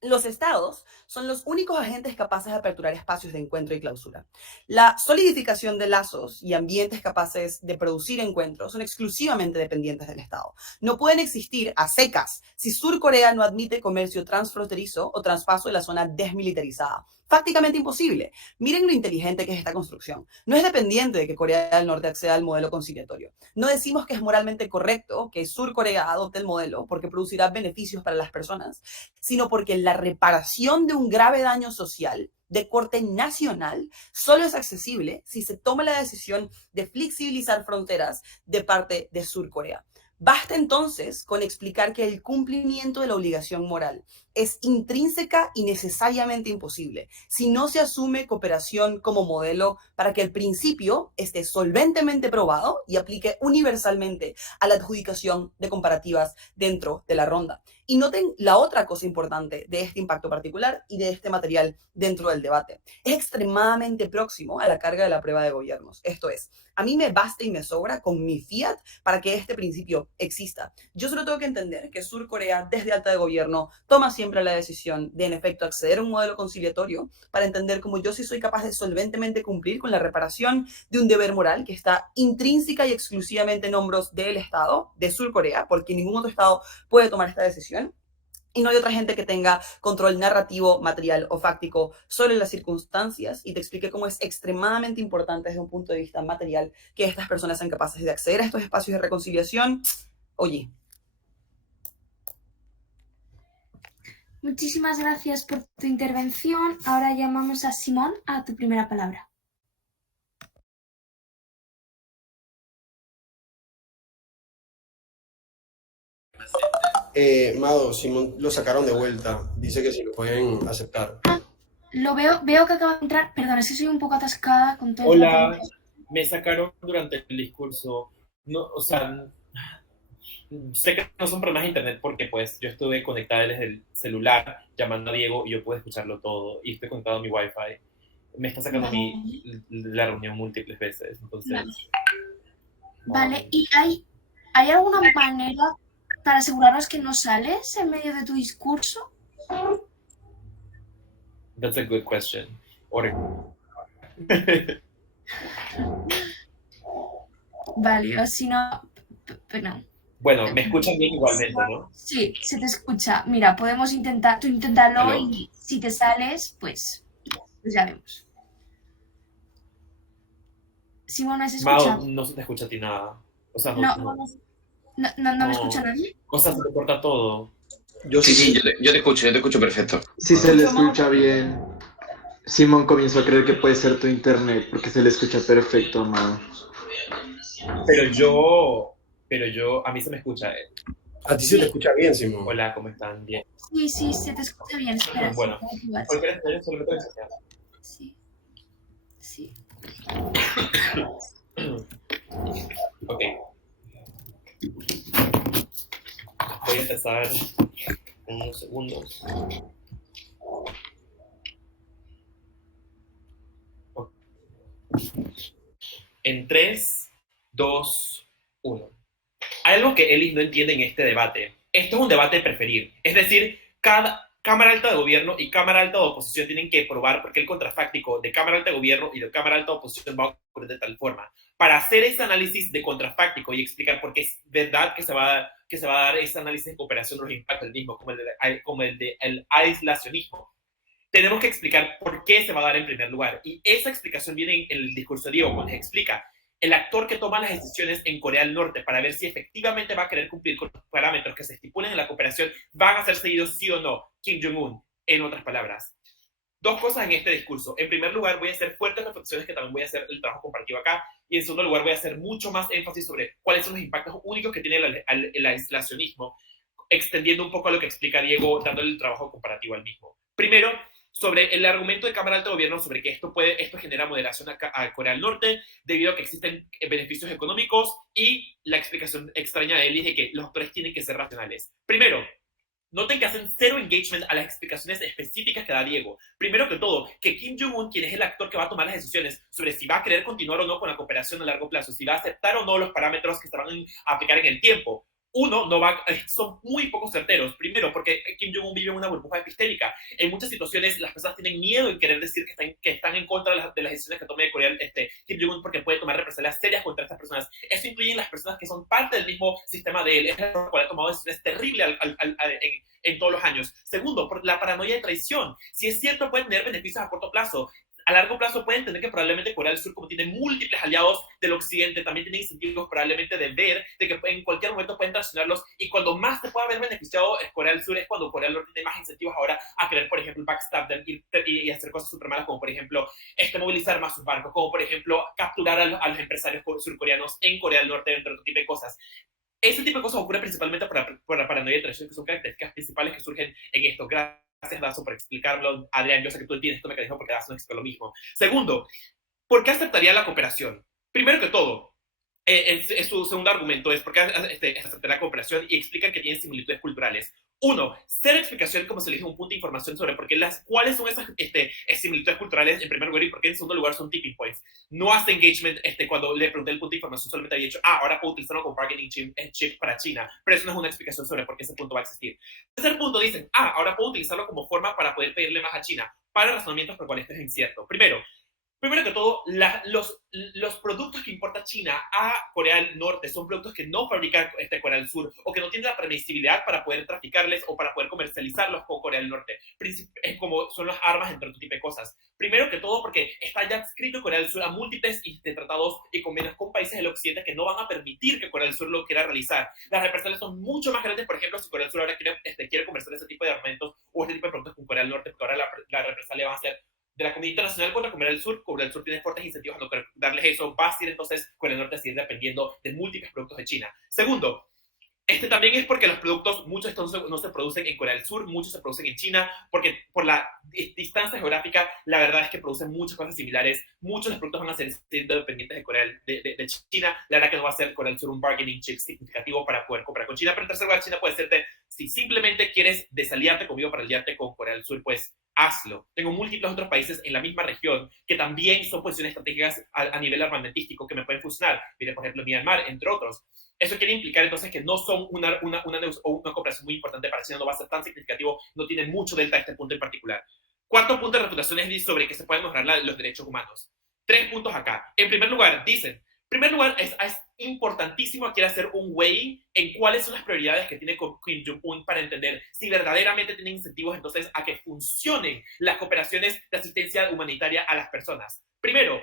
los estados son los únicos agentes capaces de aperturar espacios de encuentro y clausura. La solidificación de lazos y ambientes capaces de producir encuentros son exclusivamente dependientes del Estado. No pueden existir a secas si Surcorea no admite comercio transfronterizo o traspaso de la zona desmilitarizada. Prácticamente imposible. Miren lo inteligente que es esta construcción. No es dependiente de que Corea del Norte acceda al modelo conciliatorio. No decimos que es moralmente correcto que Surcorea adopte el modelo porque producirá beneficios para las personas, sino porque la reparación de un grave daño social de corte nacional solo es accesible si se toma la decisión de flexibilizar fronteras de parte de Surcorea. Basta entonces con explicar que el cumplimiento de la obligación moral es intrínseca y necesariamente imposible si no se asume cooperación como modelo para que el principio esté solventemente probado y aplique universalmente a la adjudicación de comparativas dentro de la ronda. Y noten la otra cosa importante de este impacto particular y de este material dentro del debate: es extremadamente próximo a la carga de la prueba de gobiernos. Esto es, a mí me basta y me sobra con mi fiat para que este principio exista. Yo solo tengo que entender que Surcorea, desde alta de gobierno, toma siempre la decisión de, en efecto, acceder a un modelo conciliatorio para entender cómo yo sí soy capaz de solventemente cumplir con la reparación de un deber moral que está intrínseca y exclusivamente en hombros del Estado, de Surcorea, porque ningún otro Estado puede tomar esta decisión. Y no hay otra gente que tenga control narrativo, material o fáctico sobre las circunstancias, y te expliqué cómo es extremadamente importante desde un punto de vista material que estas personas sean capaces de acceder a estos espacios de reconciliación. Oye. Muchísimas gracias por tu intervención. Ahora llamamos a Simón a tu primera palabra. Mado, Simón lo sacaron de vuelta. Dice que si lo pueden aceptar. Lo veo que acaba de entrar. Perdón, es que soy un poco atascada con todo. Hola, me sacaron durante el discurso. No, o sea, sé que no son problemas de internet porque pues yo estuve conectada desde el celular llamando a Diego y yo pude escucharlo todo y estoy conectado a mi wifi. Me está sacando la reunión múltiples veces, entonces... Vale, y ¿hay alguna manera para asegurarnos que no sales en medio de tu discurso? That's a good question. Vale, o si no, no. Bueno, me escuchan bien igualmente, ¿no? Sí, se te escucha. Mira, podemos intentar, tú inténtalo ¿Aló? y si te sales, pues ya vemos. Simón, ¿me has escuchado? Mao, no se te escucha a ti nada. O sea, No, no. no me escucha nadie. O sea, se te corta todo. Sí, yo te escucho perfecto. Si se le escucha bien, Simón comienzo a creer que puede ser tu internet, porque se le escucha perfecto, Amado. Pero yo, a mí se me escucha. A ti se te escucha bien, Simón. Hola, ¿cómo están? Bien. Sí, se te escucha bien. Espera. Bueno, sí, ¿por qué eres solamente mensajear? Sí. Ok. Voy a empezar en unos segundos. Ok. En 3, 2, 1. Hay algo que Ellis no entiende en este debate. Esto es un debate de preferir. Es decir, cada Cámara Alta de Gobierno y Cámara Alta de Oposición tienen que probar porque el contrafáctico de Cámara Alta de Gobierno y de Cámara Alta de Oposición va a ocurrir de tal forma. Para hacer ese análisis de contrafáctico y explicar por qué es verdad que se va a dar ese análisis de cooperación los impactos del mismo, como el de el aislacionismo, tenemos que explicar por qué se va a dar en primer lugar. Y esa explicación viene en el discurso de Diego, cuando se explica el actor que toma las decisiones en Corea del Norte para ver si efectivamente va a querer cumplir con los parámetros que se estipulen en la cooperación van a ser seguidos sí o no, Kim Jong-un, en otras palabras. Dos cosas en este discurso. En primer lugar, voy a hacer fuertes reflexiones que también voy a hacer el trabajo comparativo acá. Y en segundo lugar, voy a hacer mucho más énfasis sobre cuáles son los impactos únicos que tiene el aislacionismo, extendiendo un poco a lo que explica Diego, dándole el trabajo comparativo al mismo. Primero, sobre el argumento de Cámara Alta de Gobierno sobre que esto genera moderación a Corea del Norte debido a que existen beneficios económicos y la explicación extraña de él de que los actores tienen que ser racionales. Primero, noten que hacen cero engagement a las explicaciones específicas que da Diego. Primero que todo, que Kim Jong-un, quien es el actor que va a tomar las decisiones sobre si va a querer continuar o no con la cooperación a largo plazo, si va a aceptar o no los parámetros que se van a aplicar en el tiempo, son muy pocos certeros. Primero, porque Kim Jong-un vive en una burbuja epistémica. En muchas situaciones las personas tienen miedo en querer decir que están en contra de las decisiones que tome Kim Jong-un porque puede tomar represalias serias contra estas personas. Eso incluye las personas que son parte del mismo sistema de él. Es el cual ha tomado decisiones terribles en todos los años. Segundo, por la paranoia de traición. Si es cierto, pueden tener beneficios a corto plazo. A largo plazo pueden entender que probablemente Corea del Sur, como tiene múltiples aliados del occidente, también tiene incentivos probablemente de ver de que en cualquier momento pueden traicionarlos, y cuando más se pueda haber beneficiado Corea del Sur es cuando Corea del Norte tiene más incentivos ahora a querer, por ejemplo, backstab y hacer cosas súper malas, como por ejemplo movilizar más sus barcos, como por ejemplo capturar a los empresarios surcoreanos en Corea del Norte, entre otro tipo de cosas. Ese tipo de cosas ocurre principalmente por la paranoia de traición, que son características principales que surgen en esto. Gracias, Dazo, por explicarlo. Adrián, yo sé que tú entiendes este mecanismo porque Dazo no explica lo mismo. Segundo, ¿por qué aceptaría la cooperación? Primero que todo, su segundo argumento es porque aceptar la cooperación y explican que tienen similitudes culturales. Uno, cero explicación, como se le dijo, un punto de información sobre cuáles son esas similitudes culturales en primer lugar, y por qué en segundo lugar son tipping points. No hace engagement. Cuando le pregunté el punto de información solamente había dicho, ahora puedo utilizarlo como bargaining chip para China, pero eso no es una explicación sobre por qué ese punto va a existir. Tercer punto, dicen, ahora puedo utilizarlo como forma para poder pedirle más a China, para razonamientos por cuales esto es incierto. Primero que todo, los productos que importa China a Corea del Norte son productos que no fabrica Corea del Sur, o que no tienen la permisibilidad para poder traficarles o para poder comercializarlos con Corea del Norte, como son las armas, entre otro tipo de cosas. Primero que todo, porque está ya adscrito Corea del Sur a múltiples tratados y convenios con países del occidente que no van a permitir que Corea del Sur lo quiera realizar. Las represalias son mucho más grandes, por ejemplo, si Corea del Sur ahora quiere comerciar ese tipo de armamentos o este tipo de productos con Corea del Norte, porque ahora la represalia va a ser de la comunidad internacional contra Corea del Sur. Corea del Sur tiene fuertes incentivos a no darles eso. Va a ser entonces Corea del Norte a seguir dependiendo de múltiples productos de China. Segundo, también es porque los productos, muchos de estos no se producen en Corea del Sur, muchos se producen en China, porque por la distancia geográfica, la verdad es que producen muchas cosas similares. Muchos de los productos van a ser siendo dependientes de China. La verdad que no va a ser Corea del Sur un bargaining chip significativo para poder comprar con China, pero en tercer lugar, China puede hacerte, si simplemente quieres desaliarte conmigo para aliarte con Corea del Sur, pues hazlo. Tengo múltiples otros países en la misma región que también son posiciones estratégicas a nivel armamentístico que me pueden fusionar. Mire, por ejemplo, Myanmar, entre otros. Eso quiere implicar entonces que no son una cooperación muy importante para China, no va a ser tan significativo, no tiene mucho delta a este punto en particular. Cuarto punto de reputación es sobre que se pueden mejorar los derechos humanos. 3 puntos acá. En primer lugar, dicen, es importantísimo aquí hacer un weighing en cuáles son las prioridades que tiene Kim Jong-un para entender si verdaderamente tienen incentivos entonces a que funcionen las cooperaciones de asistencia humanitaria a las personas. Primero,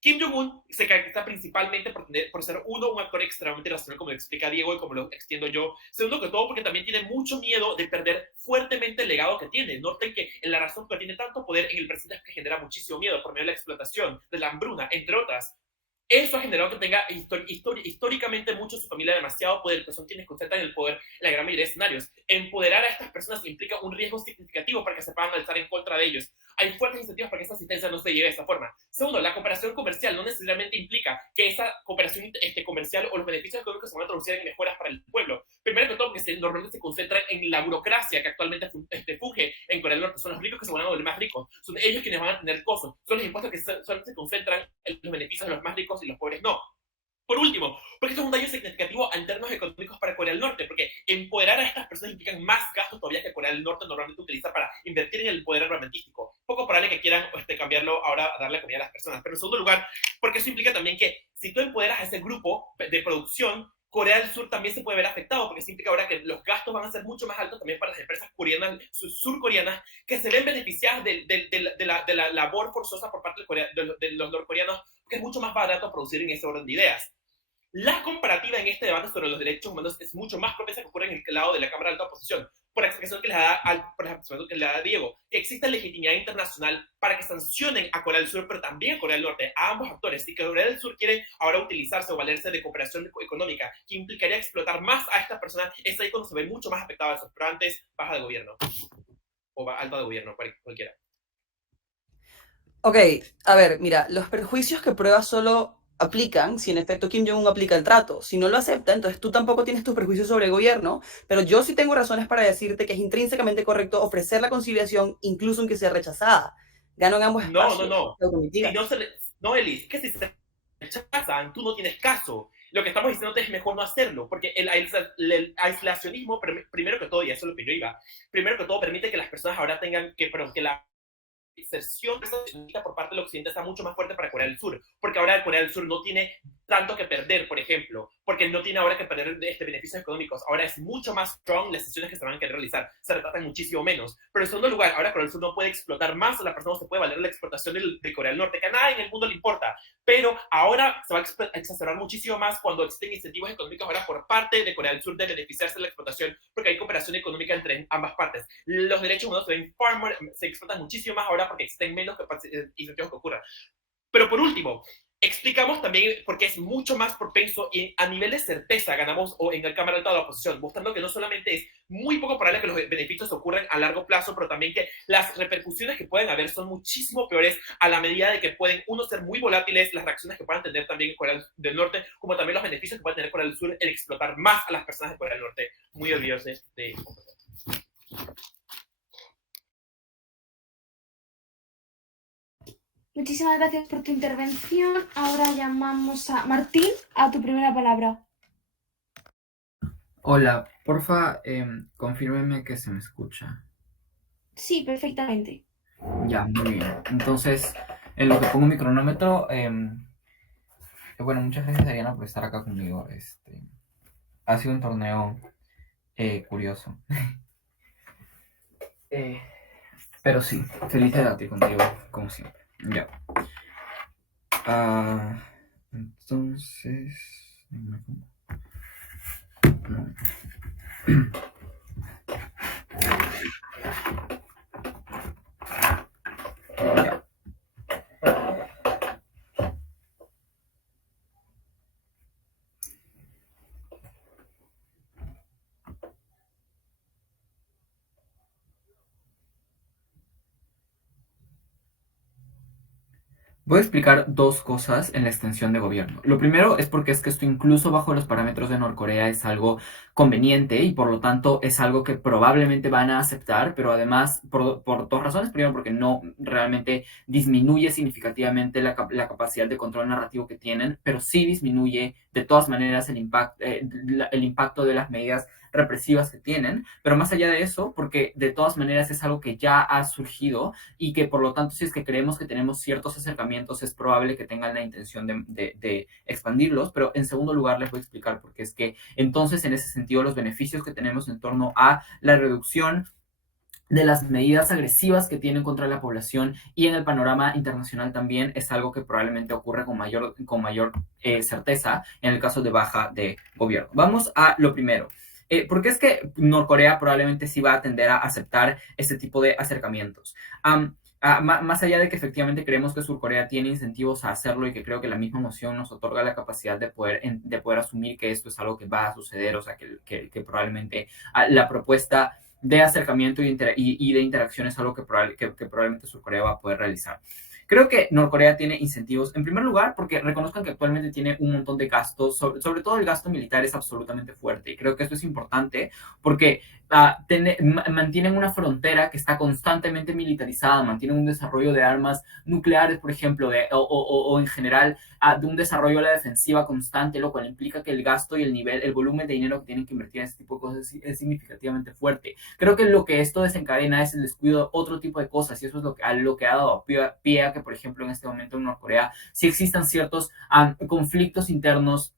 Kim Jong-un se caracteriza principalmente por ser un actor extremadamente racional, como lo explica Diego y como lo extiendo yo. Segundo que todo, porque también tiene mucho miedo de perder fuertemente el legado que tiene. Noten que la razón que tiene tanto poder en el presente es que genera muchísimo miedo por medio de la explotación, de la hambruna, entre otras. Eso ha generado que tenga históricamente mucho su familia demasiado poder, que son quienes concentran el poder en la gran mayoría de escenarios. Empoderar a estas personas implica un riesgo significativo para que se puedan alzar en contra de ellos. Hay fuertes incentivos para que esta asistencia no se lleve de esta forma. Segundo, la cooperación comercial no necesariamente implica que esa cooperación comercial o los beneficios económicos se van a traducir en mejoras para el pueblo. Primero que todo, porque normalmente se concentra en la burocracia que actualmente funge en Corea del Norte. Son los ricos que se van a volver más ricos. Son ellos quienes van a tener costos. Son los impuestos que solamente se concentran en los beneficios de los más ricos y los pobres no. Por último, porque esto es un daño significativo en términos económicos para Corea del Norte, porque empoderar a estas personas implica más gastos todavía que Corea del Norte normalmente utiliza para invertir en el poder armamentístico. Poco probable que quieran cambiarlo ahora a darle comida a las personas. Pero en segundo lugar, porque eso implica también que si tú empoderas a ese grupo de producción, Corea del Sur también se puede ver afectado, porque eso implica ahora que los gastos van a ser mucho más altos también para las empresas coreanas, surcoreanas, que se ven beneficiadas de la labor forzosa por parte de los norcoreanos, porque es mucho más barato producir en ese orden de ideas. La comparativa en este debate sobre los derechos humanos es mucho más propensa que ocurre en el lado de la Cámara de Alta Oposición, por la explicación que le da Diego, que existe legitimidad internacional para que sancionen a Corea del Sur, pero también a Corea del Norte, a ambos actores, y que Corea del Sur quiere ahora utilizarse o valerse de cooperación económica, que implicaría explotar más a estas personas, es ahí cuando se ve mucho más afectado a esos, pero antes baja de gobierno, o alta de gobierno, cualquiera. Ok, a ver, mira, los perjuicios que pruebas solo aplican si en efecto Kim Jong-un aplica el trato. Si no lo acepta, entonces tú tampoco tienes tus perjuicios sobre el gobierno, pero yo sí tengo razones para decirte que es intrínsecamente correcto ofrecer la conciliación incluso aunque sea rechazada. Gano en ambos espacios. No, Elis, que si se rechazan, tú no tienes caso. Lo que estamos diciendo es mejor no hacerlo, porque el aislacionismo, primero que todo, y eso es lo que yo iba, primero que todo permite que las personas ahora tengan que la inserción por parte del occidente está mucho más fuerte para Corea del Sur, porque ahora Corea del Sur no tiene tanto que perder, por ejemplo, porque no tiene ahora que perder beneficios económicos, ahora es mucho más strong las sesiones que se van a querer realizar, se retratan muchísimo menos, pero en segundo lugar, ahora Corea del Sur no puede explotar más, la persona no se puede valer la explotación de Corea del Norte, que a nadie en el mundo le importa, pero ahora se va a exacerbar muchísimo más cuando existen incentivos económicos ahora por parte de Corea del Sur de beneficiarse de la explotación, porque hay cooperación económica entre ambas partes. Los derechos humanos se explotan muchísimo más ahora porque existen menos incentivos que ocurran. Pero por último, explicamos también por qué es mucho más propenso y a nivel de certeza ganamos o en el Cámara Alta de la Oposición, mostrando que no solamente es muy poco probable que los beneficios ocurran a largo plazo, pero también que las repercusiones que pueden haber son muchísimo peores a la medida de que pueden, uno, ser muy volátiles, las reacciones que puedan tener también en Corea del Norte, como también los beneficios que pueden tener Corea del Sur en explotar más a las personas de Corea del Norte. Muy olvidosos de... Muchísimas gracias por tu intervención. Ahora llamamos a Martín a tu primera palabra. Hola, porfa, confírmeme que se me escucha. Sí, perfectamente. Ya, muy bien. Entonces, en lo que pongo mi cronómetro, bueno, muchas gracias, Ariana, por estar acá conmigo. Ha sido un torneo curioso. Pero sí, feliz de debate contigo, como siempre. Ya. Entonces... No. Ya. Voy a explicar dos cosas en la extensión de gobierno. Lo primero es porque es que esto incluso bajo los parámetros de Norcorea es algo conveniente y por lo tanto es algo que probablemente van a aceptar, pero además por dos razones. Primero, porque no realmente disminuye significativamente la capacidad de control narrativo que tienen, pero sí disminuye de todas maneras el impacto de las medidas represivas que tienen. Pero más allá de eso, porque de todas maneras es algo que ya ha surgido y que por lo tanto si es que creemos que tenemos ciertos acercamientos es probable que tengan la intención de expandirlos, pero en segundo lugar les voy a explicar porque es que entonces en ese sentido los beneficios que tenemos en torno a la reducción de las medidas agresivas que tienen contra la población y en el panorama internacional también es algo que probablemente ocurre con mayor certeza en el caso de baja de gobierno. Vamos a lo primero. ¿Por qué es que Norcorea probablemente sí va a tender a aceptar este tipo de acercamientos? Más allá de que efectivamente creemos que Surcorea tiene incentivos a hacerlo y que creo que la misma moción nos otorga la capacidad de poder asumir que esto es algo que va a suceder, o sea, que probablemente la propuesta de acercamiento y de interacción es algo que probablemente Surcorea va a poder realizar. Creo que Norcorea tiene incentivos, en primer lugar, porque reconozcan que actualmente tiene un montón de gastos, sobre todo el gasto militar es absolutamente fuerte. Y creo que esto es importante porque mantienen una frontera que está constantemente militarizada, mantienen un desarrollo de armas nucleares, por ejemplo, o en general de un desarrollo de la defensiva constante, lo cual implica que el gasto y el volumen de dinero que tienen que invertir en este tipo de cosas es significativamente fuerte. Creo que lo que esto desencadena es el descuido de otro tipo de cosas y eso es lo que ha dado pie a que, por ejemplo, en este momento en Norcorea sí existan ciertos conflictos internos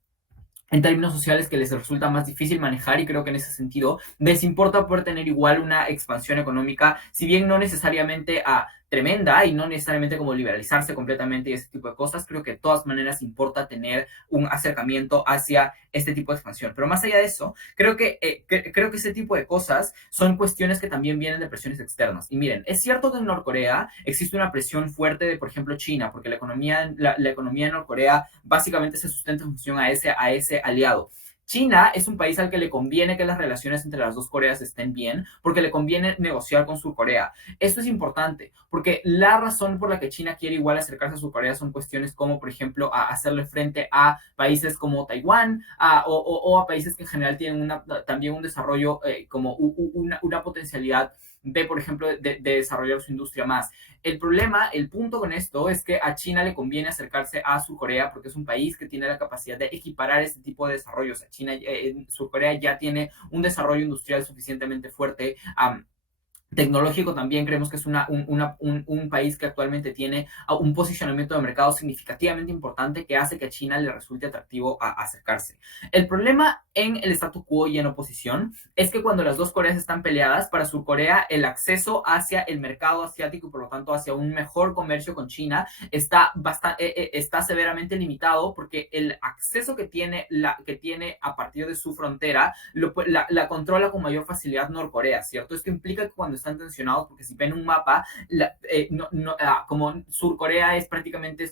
en términos sociales que les resulta más difícil manejar y creo que en ese sentido les importa poder tener igual una expansión económica, si bien no necesariamente tremenda y no necesariamente como liberalizarse completamente y ese tipo de cosas, creo que de todas maneras importa tener un acercamiento hacia este tipo de expansión. Pero más allá de eso, creo que ese tipo de cosas son cuestiones que también vienen de presiones externas. Y miren, es cierto que en Norcorea existe una presión fuerte de, por ejemplo, China, porque la economía de Norcorea básicamente se sustenta en función a ese aliado. China es un país al que le conviene que las relaciones entre las dos Coreas estén bien, porque le conviene negociar con Surcorea. Esto es importante, porque la razón por la que China quiere igual acercarse a Surcorea son cuestiones como, por ejemplo, a hacerle frente a países como Taiwán o a países que en general tienen también un desarrollo como una potencialidad de, por ejemplo, de desarrollar su industria más. El punto con esto es que a China le conviene acercarse a Surcorea porque es un país que tiene la capacidad de equiparar este tipo de desarrollos. Surcorea ya tiene un desarrollo industrial suficientemente fuerte. Tecnológico también creemos que es un país que actualmente tiene un posicionamiento de mercado significativamente importante que hace que a China le resulte atractivo acercarse. El problema en el statu quo y en oposición es que cuando las dos Coreas están peleadas, para Surcorea el acceso hacia el mercado asiático y por lo tanto hacia un mejor comercio con China está severamente limitado porque el acceso que tiene a partir de su frontera la controla con mayor facilidad Norcorea, ¿cierto? Esto implica que cuando están tensionados, porque si ven un mapa, como Surcorea es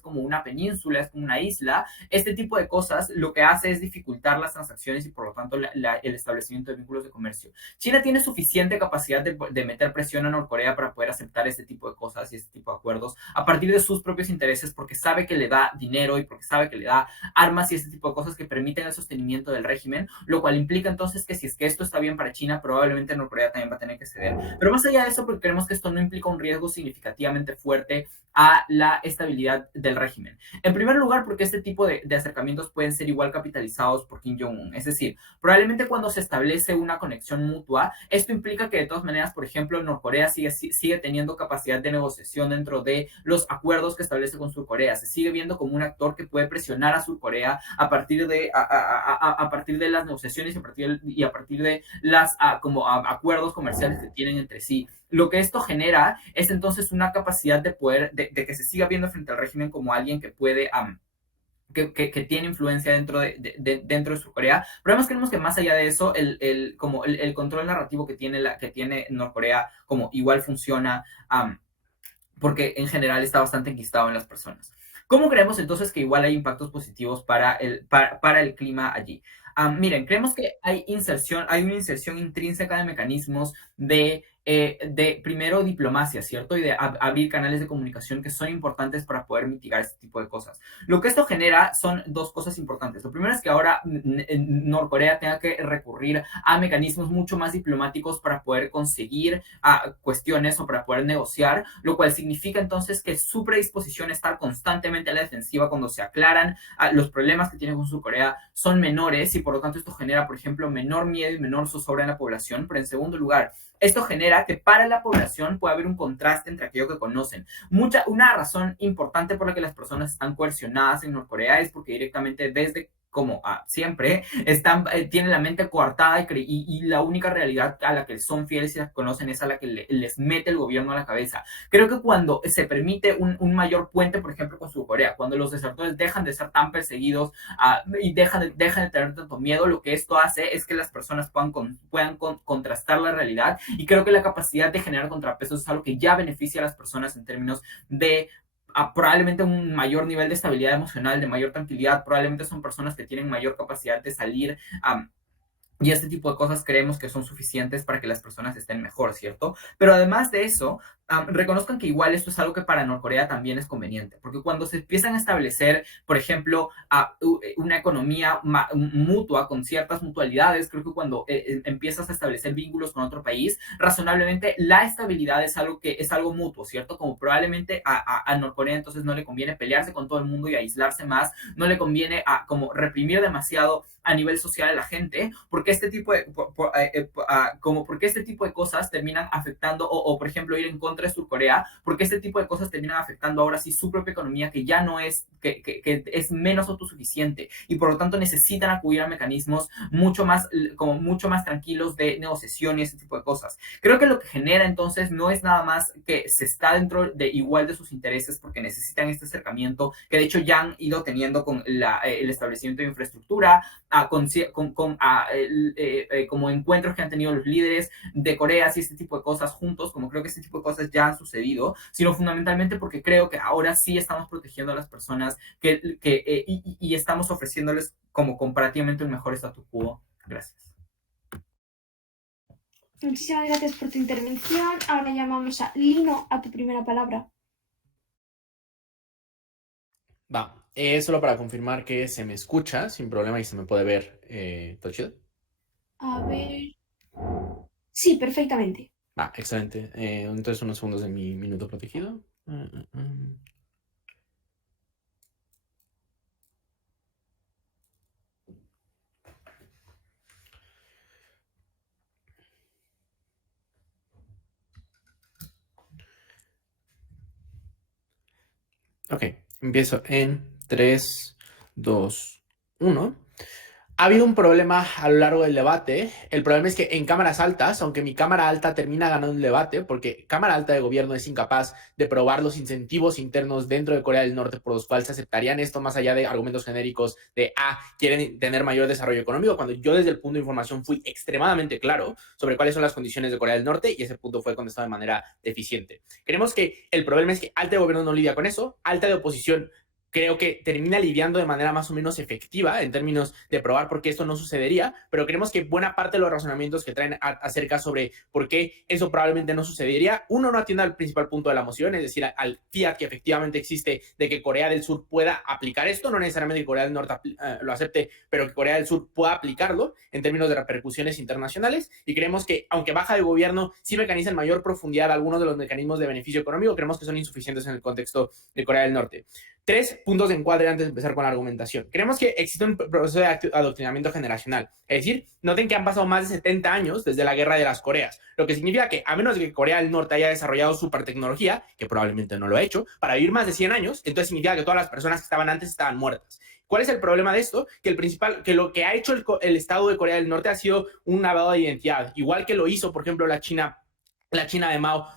como una península, es como una isla, este tipo de cosas lo que hace es dificultar las transacciones y por lo tanto el establecimiento de vínculos de comercio. China tiene suficiente capacidad de meter presión a Norcorea para poder aceptar este tipo de cosas y este tipo de acuerdos a partir de sus propios intereses porque sabe que le da dinero y porque sabe que le da armas y este tipo de cosas que permiten el sostenimiento del régimen, lo cual implica entonces que si es que esto está bien para China, probablemente Norcorea también va a tener que ceder. Pero más allá de eso, porque creemos que esto no implica un riesgo significativamente fuerte a la estabilidad del régimen. En primer lugar, porque este tipo de acercamientos pueden ser igual capitalizados por Kim Jong-un. Es decir, probablemente cuando se establece una conexión mutua, esto implica que de todas maneras, por ejemplo, Norcorea sigue teniendo capacidad de negociación dentro de los acuerdos que establece con Surcorea. Se sigue viendo como un actor que puede presionar a Surcorea a partir de las negociaciones y a partir de las acuerdos comerciales que tienen entre sí. Lo que esto genera es entonces una capacidad de poder, de que se siga viendo frente al régimen como alguien que puede, que tiene influencia dentro de Surcorea. Pero además creemos que más allá de eso, el control narrativo que tiene Norcorea como igual funciona, porque en general está bastante enquistado en las personas. ¿Cómo creemos entonces que igual hay impactos positivos para el clima allí? Miren, creemos que hay una inserción intrínseca de mecanismos de de primero diplomacia, ¿cierto? Y de abrir canales de comunicación que son importantes para poder mitigar este tipo de cosas. Lo que esto genera son dos cosas importantes. Lo primero es que ahora Norcorea tenga que recurrir a mecanismos mucho más diplomáticos para poder conseguir cuestiones o para poder negociar, lo cual significa entonces que su predisposición a estar constantemente a la defensiva cuando se aclaran los problemas que tiene con Surcorea son menores y por lo tanto esto genera, por ejemplo, menor miedo y menor zozobra en la población. Pero en segundo lugar, esto genera que para la población pueda haber un contraste entre aquello que conocen. Una razón importante por la que las personas están coercionadas en Norcorea es porque directamente desde como siempre, tienen la mente coartada y la única realidad a la que son fieles y la que conocen es a la que les mete el gobierno a la cabeza. Creo que cuando se permite un mayor puente, por ejemplo, con Surcorea, cuando los desertores dejan de ser tan perseguidos y dejan de tener tanto miedo, lo que esto hace es que las personas puedan contrastar la realidad, y creo que la capacidad de generar contrapesos es algo que ya beneficia a las personas en términos de probablemente un mayor nivel de estabilidad emocional, de mayor tranquilidad. Probablemente son personas que tienen mayor capacidad de salir y este tipo de cosas creemos que son suficientes para que las personas estén mejor, ¿cierto? Pero además de eso, reconozcan que igual esto es algo que para Norcorea también es conveniente, porque cuando se empiezan a establecer, por ejemplo, una economía mutua con ciertas mutualidades, creo que cuando empiezas a establecer vínculos con otro país, razonablemente la estabilidad es algo mutuo, ¿cierto? Como probablemente a Norcorea entonces no le conviene pelearse con todo el mundo y aislarse más, no le conviene como reprimir demasiado a nivel social a la gente, porque este tipo de cosas terminan afectando, o por ejemplo ir en contra de Surcorea, porque este tipo de cosas terminan afectando ahora sí su propia economía, que ya no es, que es menos autosuficiente, y por lo tanto necesitan acudir a mecanismos mucho más tranquilos de negociación y ese tipo de cosas. Creo que lo que genera entonces no es nada más que se está dentro de igual de sus intereses, porque necesitan este acercamiento que de hecho ya han ido teniendo con el establecimiento de infraestructura, como encuentros que han tenido los líderes de Corea y este tipo de cosas juntos, como creo que este tipo de cosas ya han sucedido, sino fundamentalmente porque creo que ahora sí estamos protegiendo a las personas y estamos ofreciéndoles como comparativamente un mejor statu quo. Gracias. Muchísimas gracias por tu intervención. Ahora llamamos a Lino a tu primera palabra. Va, solo para confirmar que se me escucha sin problema y se me puede ver. ¿Todo chido? A ver. Sí, perfectamente. Va, excelente. Entonces unos segundos de mi minuto protegido. Ok, empiezo en 3, 2, 1. Ha habido un problema a lo largo del debate. El problema es que en cámaras altas, aunque mi cámara alta termina ganando el debate, porque cámara alta de gobierno es incapaz de probar los incentivos internos dentro de Corea del Norte por los cuales aceptarían esto, más allá de argumentos genéricos de, quieren tener mayor desarrollo económico, cuando yo desde el punto de información fui extremadamente claro sobre cuáles son las condiciones de Corea del Norte, y ese punto fue contestado de manera deficiente. Creemos que el problema es que alta de gobierno no lidia con eso, alta de oposición creo que termina lidiando de manera más o menos efectiva en términos de probar por qué esto no sucedería, pero creemos que buena parte de los razonamientos que traen acerca sobre por qué eso probablemente no sucedería, uno, no atiende al principal punto de la moción, es decir, al fiat que efectivamente existe de que Corea del Sur pueda aplicar esto, no necesariamente que Corea del Norte lo acepte, pero que Corea del Sur pueda aplicarlo en términos de repercusiones internacionales, y creemos que, aunque baja de gobierno, sí mecaniza en mayor profundidad algunos de los mecanismos de beneficio económico, creemos que son insuficientes en el contexto de Corea del Norte. 3 puntos de encuadre antes de empezar con la argumentación. Creemos que existe un proceso de adoctrinamiento generacional. Es decir, noten que han pasado más de 70 años desde la Guerra de las Coreas, lo que significa que, a menos de que Corea del Norte haya desarrollado supertecnología, que probablemente no lo ha hecho, para vivir más de 100 años, entonces significa que todas las personas que estaban antes estaban muertas. ¿Cuál es el problema de esto? Que lo que ha hecho el Estado de Corea del Norte ha sido un lavado de identidad, igual que lo hizo, por ejemplo, la China de Mao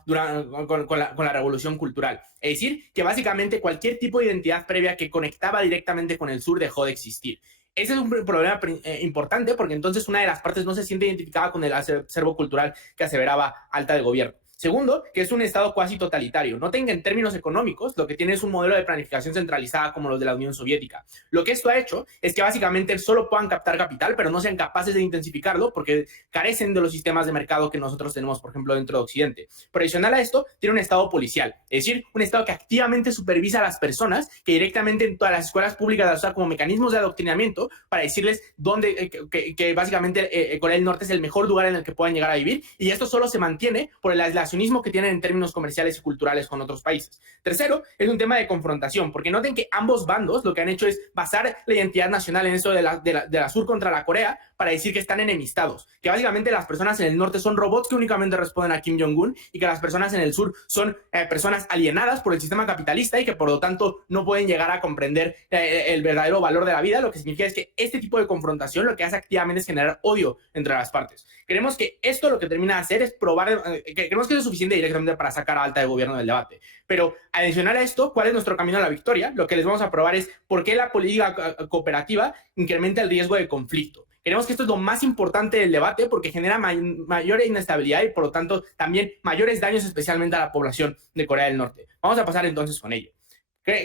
con la revolución cultural. Es decir, que básicamente cualquier tipo de identidad previa que conectaba directamente con el sur dejó de existir. Ese es un problema importante, porque entonces una de las partes no se siente identificada con el acervo cultural que aseveraba alta de gobierno. Segundo, que es un estado cuasi totalitario. Noten que en términos económicos lo que tiene es un modelo de planificación centralizada como los de la Unión Soviética. Lo que esto ha hecho es que básicamente solo puedan captar capital, pero no sean capaces de intensificarlo porque carecen de los sistemas de mercado que nosotros tenemos, por ejemplo, dentro de Occidente. Pero adicional a esto, tiene un estado policial, es decir, un estado que activamente supervisa a las personas, que directamente en todas las escuelas públicas las usa como mecanismos de adoctrinamiento para decirles dónde, que básicamente Corea del Norte es el mejor lugar en el que puedan llegar a vivir, y esto solo se mantiene por el aislacionismo que tienen en términos comerciales y culturales con otros países. Tercero, es un tema de confrontación, porque noten que ambos bandos lo que han hecho es basar la identidad nacional en eso de la sur contra la Corea para decir que están enemistados, que básicamente las personas en el norte son robots que únicamente responden a Kim Jong-un y que las personas en el sur son personas alienadas por el sistema capitalista y que por lo tanto no pueden llegar a comprender el verdadero valor de la vida. Lo que significa es que este tipo de confrontación lo que hace activamente es generar odio entre las partes. Creemos que esto lo que termina de hacer es probar, creemos que es suficiente directamente para sacar a Alta de gobierno del debate, pero adicional a esto, ¿cuál es nuestro camino a la victoria? Lo que les vamos a probar es por qué la política cooperativa incrementa el riesgo de conflicto. Creemos que esto es lo más importante del debate porque genera mayor inestabilidad y por lo tanto también mayores daños especialmente a la población de Corea del Norte. Vamos a pasar entonces con ello.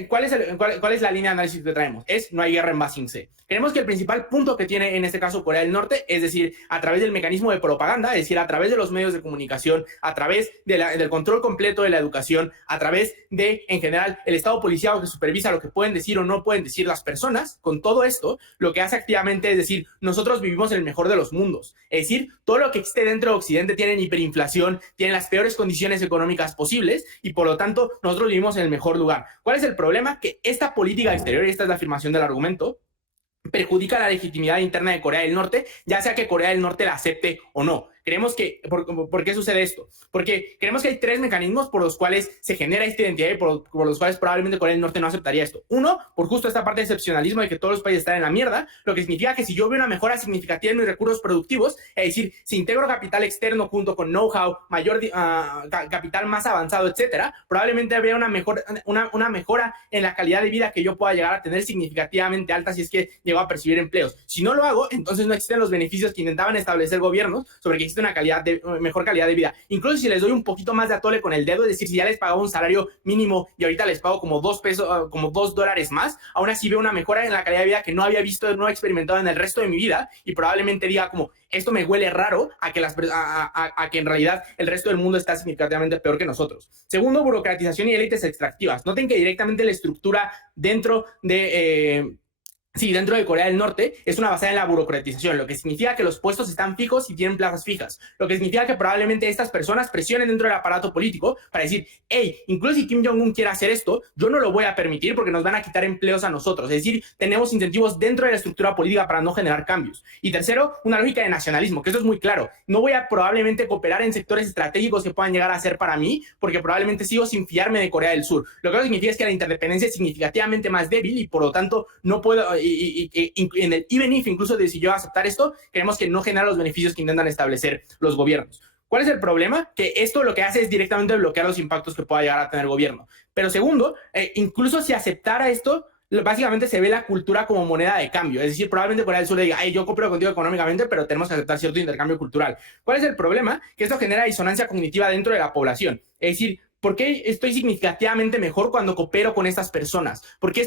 ¿Cuál es la línea de análisis que traemos? No hay guerra en Ba Sing Se. Creemos que el principal punto que tiene en este caso Corea del Norte, es decir, a través del mecanismo de propaganda, es decir, a través de los medios de comunicación, a través del control completo de la educación, a través de, en general, el Estado policial que supervisa lo que pueden decir o no pueden decir las personas. Con todo esto, lo que hace activamente es decir, nosotros vivimos en el mejor de los mundos. Es decir, todo lo que existe dentro de Occidente tiene hiperinflación, tiene las peores condiciones económicas posibles y por lo tanto nosotros vivimos en el mejor lugar. ¿Cuál es el problema? Que esta política exterior, y esta es la afirmación del argumento, perjudica la legitimidad interna de Corea del Norte, ya sea que Corea del Norte la acepte o no. Creemos que, ¿por qué sucede esto? Porque creemos que hay tres mecanismos por los cuales se genera esta identidad y por los cuales probablemente Corea del Norte no aceptaría esto. Uno, por justo esta parte de excepcionalismo de que todos los países están en la mierda, lo que significa que si yo veo una mejora significativa en mis recursos productivos, es decir, si integro capital externo junto con know-how, mayor capital más avanzado, etcétera, probablemente habría una mejora en la calidad de vida que yo pueda llegar a tener significativamente alta si es que llego a percibir empleos. Si no lo hago, entonces no existen los beneficios que intentaban establecer gobiernos sobre que una mejor calidad de vida. Incluso si les doy un poquito más de atole con el dedo, es decir, si ya les pagaba un salario mínimo y ahorita les pago como $2 más, aún así veo una mejora en la calidad de vida que no había visto, no he experimentado en el resto de mi vida y probablemente diga como, esto me huele raro a que en realidad el resto del mundo está significativamente peor que nosotros. Segundo, burocratización y élites extractivas. Noten que directamente la estructura dentro de Corea del Norte es una basada en la burocratización, lo que significa que los puestos están fijos y tienen plazas fijas, lo que significa que probablemente estas personas presionen dentro del aparato político para decir, hey, incluso si Kim Jong-un quiere hacer esto, yo no lo voy a permitir porque nos van a quitar empleos a nosotros, es decir, tenemos incentivos dentro de la estructura política para no generar cambios. Y tercero, una lógica de nacionalismo, que esto es muy claro, no voy a probablemente cooperar en sectores estratégicos que puedan llegar a ser para mí, porque probablemente sigo sin fiarme de Corea del Sur, lo que significa es que la interdependencia es significativamente más débil y por lo tanto no puedo... Y en el even if, incluso de si yo aceptar esto, creemos que no genera los beneficios que intentan establecer los gobiernos. ¿Cuál es el problema? Que esto lo que hace es directamente bloquear los impactos que pueda llegar a tener el gobierno. Pero segundo, incluso si aceptara esto, básicamente se ve la cultura como moneda de cambio. Es decir, probablemente Corea del Sur le diga, yo coopero contigo económicamente, pero tenemos que aceptar cierto intercambio cultural. ¿Cuál es el problema? Que esto genera disonancia cognitiva dentro de la población. Es decir, ¿por qué estoy significativamente mejor cuando coopero con estas personas? ¿Por qué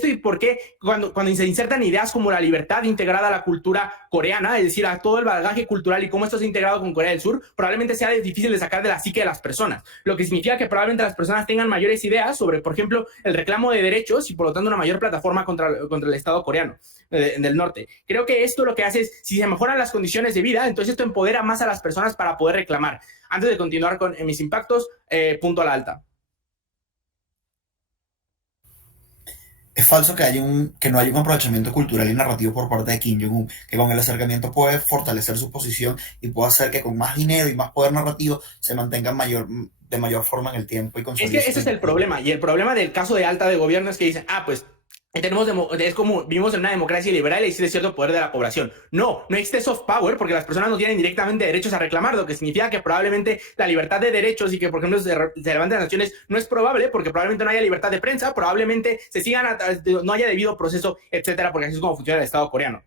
cuando se insertan ideas como la libertad integrada a la cultura coreana, es decir, a todo el bagaje cultural y cómo esto se ha integrado con Corea del Sur, probablemente sea difícil de sacar de la psique de las personas? Lo que significa que probablemente las personas tengan mayores ideas sobre, por ejemplo, el reclamo de derechos y por lo tanto una mayor plataforma contra el Estado coreano del norte. Creo que esto lo que hace es, si se mejoran las condiciones de vida, entonces esto empodera más a las personas para poder reclamar. Antes de continuar con mis impactos, punto a la alta. Es falso que no haya un aprovechamiento cultural y narrativo por parte de Kim Jong-un, que con el acercamiento puede fortalecer su posición y puede hacer que con más dinero y más poder narrativo se mantenga de mayor forma en el tiempo y consolide. Es que ese es el problema, y el problema del caso de Alta de gobierno es que dicen, pues es como vivimos en una democracia liberal y existe cierto poder de la población. No existe soft power porque las personas no tienen directamente derechos a reclamar, lo que significa que probablemente la libertad de derechos y que, por ejemplo, se levanten sanciones no es probable porque probablemente no haya libertad de prensa, probablemente no haya debido proceso, etcétera, porque así es como funciona el Estado coreano.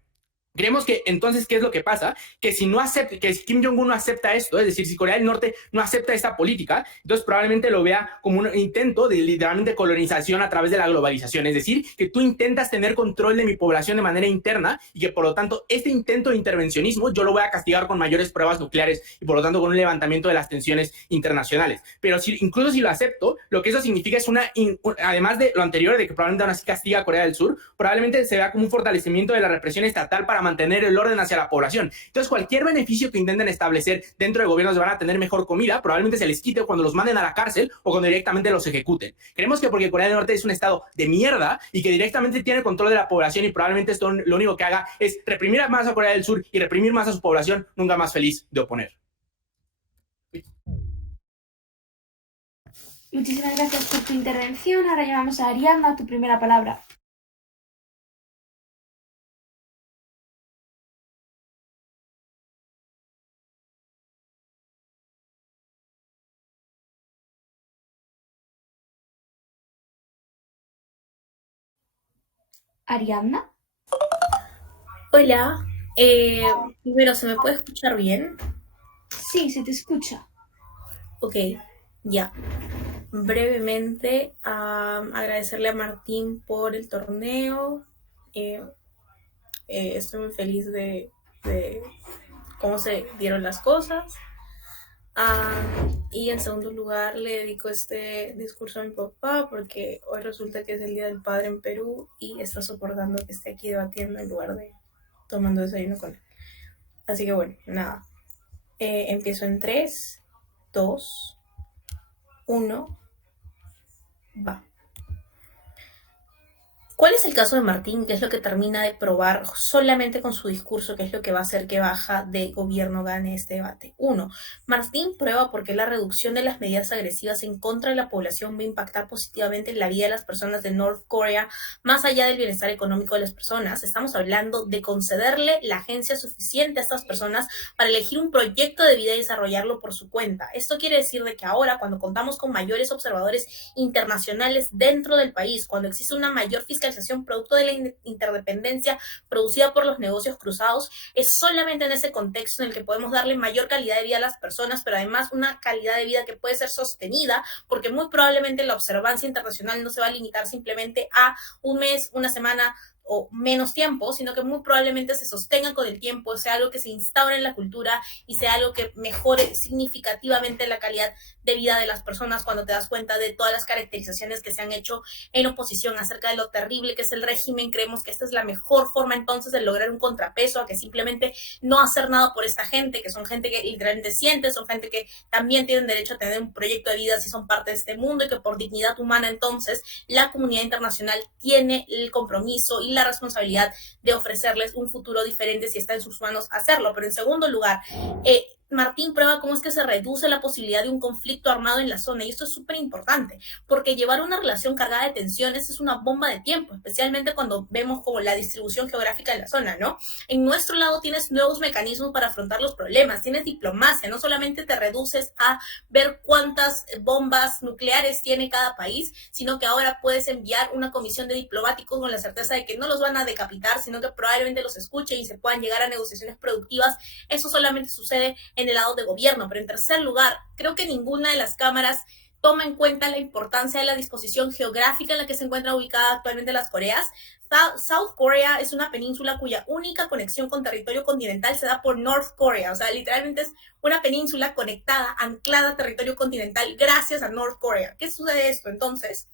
Creemos que entonces, ¿qué es lo que pasa? Que si si Kim Jong-un no acepta esto, es decir, si Corea del Norte no acepta esta política, entonces probablemente lo vea como un intento de literalmente colonización a través de la globalización. Es decir, que tú intentas tener control de mi población de manera interna y que por lo tanto este intento de intervencionismo yo lo voy a castigar con mayores pruebas nucleares y por lo tanto con un levantamiento de las tensiones internacionales. Pero incluso si lo acepto, lo que eso significa es además de lo anterior, de que probablemente aún así castiga a Corea del Sur, probablemente se vea como un fortalecimiento de la represión estatal para mantener el orden hacia la población. Entonces, cualquier beneficio que intenten establecer dentro de gobiernos van a tener mejor comida, probablemente se les quite cuando los manden a la cárcel o cuando directamente los ejecuten. Creemos que porque Corea del Norte es un estado de mierda y que directamente tiene control de la población y probablemente esto lo único que haga es reprimir más a Corea del Sur y reprimir más a su población, nunca más feliz de oponer. Muchísimas gracias por tu intervención. Ahora llevamos a Ariadna, tu primera palabra. Ariadna. Hola, primero, ¿se me puede escuchar bien? Sí, se te escucha. Ok, ya. Brevemente, agradecerle a Martín por el torneo. Estoy muy feliz de cómo se dieron las cosas. Y en segundo lugar, le dedico este discurso a mi papá porque hoy resulta que es el Día del Padre en Perú y está soportando que esté aquí debatiendo en lugar de tomando desayuno con él. Así que bueno, nada. Empiezo en 3, 2, 1, va. ¿Cuál es el caso de Martín? ¿Qué es lo que termina de probar solamente con su discurso? ¿Qué es lo que va a hacer que Baja de Gobierno gane este debate? 1. Martín prueba por qué la reducción de las medidas agresivas en contra de la población va a impactar positivamente en la vida de las personas de North Korea, más allá del bienestar económico de las personas. Estamos hablando de concederle la agencia suficiente a estas personas para elegir un proyecto de vida y desarrollarlo por su cuenta. Esto quiere decir de que ahora, cuando contamos con mayores observadores internacionales dentro del país, cuando existe una mayor fiscalización producto de la interdependencia producida por los negocios cruzados, es solamente en ese contexto en el que podemos darle mayor calidad de vida a las personas, pero además una calidad de vida que puede ser sostenida, porque muy probablemente la observancia internacional no se va a limitar simplemente a un mes, una semana o menos tiempo, sino que muy probablemente se sostenga con el tiempo, sea algo que se instaure en la cultura y sea algo que mejore significativamente la calidad de vida de las personas cuando te das cuenta de todas las caracterizaciones que se han hecho en oposición acerca de lo terrible que es el régimen. Creemos que esta es la mejor forma entonces de lograr un contrapeso a que simplemente no hacer nada por esta gente, que son gente que literalmente siente, son gente que también tienen derecho a tener un proyecto de vida si son parte de este mundo y que por dignidad humana entonces la comunidad internacional tiene el compromiso y la responsabilidad de ofrecerles un futuro diferente si está en sus manos hacerlo. Pero en segundo lugar, Martín prueba cómo es que se reduce la posibilidad de un conflicto armado en la zona, y esto es súper importante, porque llevar una relación cargada de tensiones es una bomba de tiempo, especialmente cuando vemos como la distribución geográfica de la zona, ¿no? En nuestro lado tienes nuevos mecanismos para afrontar los problemas, tienes diplomacia, no solamente te reduces a ver cuántas bombas nucleares tiene cada país, sino que ahora puedes enviar una comisión de diplomáticos con la certeza de que no los van a decapitar, sino que probablemente los escuchen y se puedan llegar a negociaciones productivas. Eso solamente sucede en el lado de gobierno. Pero en tercer lugar, creo que ninguna de las cámaras toma en cuenta la importancia de la disposición geográfica en la que se encuentra ubicada actualmente las Coreas. South Korea es una península cuya única conexión con territorio continental se da por North Korea, o sea, literalmente es una península conectada, anclada a territorio continental gracias a North Korea. ¿Qué sucede esto entonces?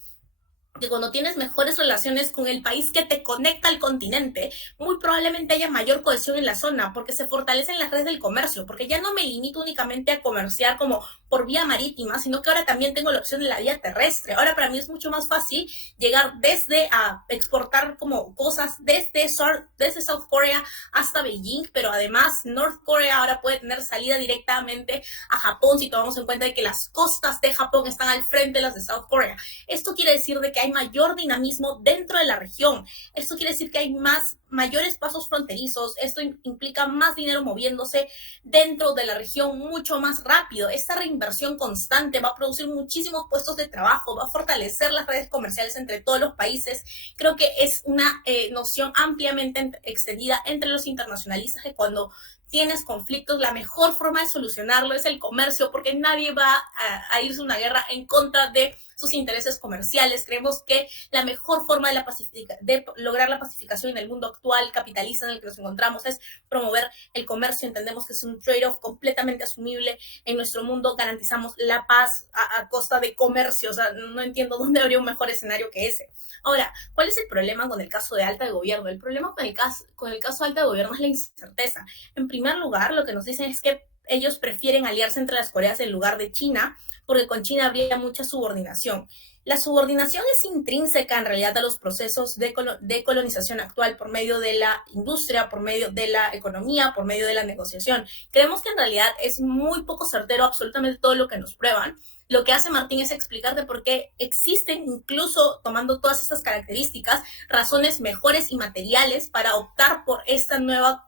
Que cuando tienes mejores relaciones con el país que te conecta al continente, muy probablemente haya mayor cohesión en la zona, porque se fortalecen las redes del comercio, porque ya no me limito únicamente a comerciar como por vía marítima, sino que ahora también tengo la opción de la vía terrestre. Ahora para mí es mucho más fácil llegar desde a exportar como cosas desde South Korea hasta Beijing, pero además North Korea ahora puede tener salida directamente a Japón si tomamos en cuenta de que las costas de Japón están al frente de las de South Korea. Esto quiere decir de que hay mayor dinamismo dentro de la región. Esto quiere decir que hay más mayores pasos fronterizos, esto implica más dinero moviéndose dentro de la región mucho más rápido. Esta reinversión constante va a producir muchísimos puestos de trabajo, va a fortalecer las redes comerciales entre todos los países. Creo que es una noción ampliamente extendida entre los internacionalistas que cuando tienes conflictos, la mejor forma de solucionarlo es el comercio, porque nadie va a irse a una guerra en contra de sus intereses comerciales. Creemos que la mejor forma de lograr la pacificación en el mundo actual capitalista en el que nos encontramos es promover el comercio. Entendemos que es un trade-off completamente asumible en nuestro mundo. Garantizamos la paz a costa de comercio. O sea, no entiendo dónde habría un mejor escenario que ese. Ahora, ¿cuál es el problema con el caso de Alta de Gobierno? El problema con el caso de Alta de Gobierno es la incerteza. En primer lugar, lo que nos dicen es que ellos prefieren aliarse entre las Coreas en lugar de China, porque con China habría mucha subordinación. La subordinación es intrínseca en realidad a los procesos de colonización actual por medio de la industria, por medio de la economía, por medio de la negociación. Creemos que en realidad es muy poco certero absolutamente todo lo que nos prueban. Lo que hace Martín es explicarte por qué existen, incluso tomando todas estas características, razones mejores y materiales para optar por esta nueva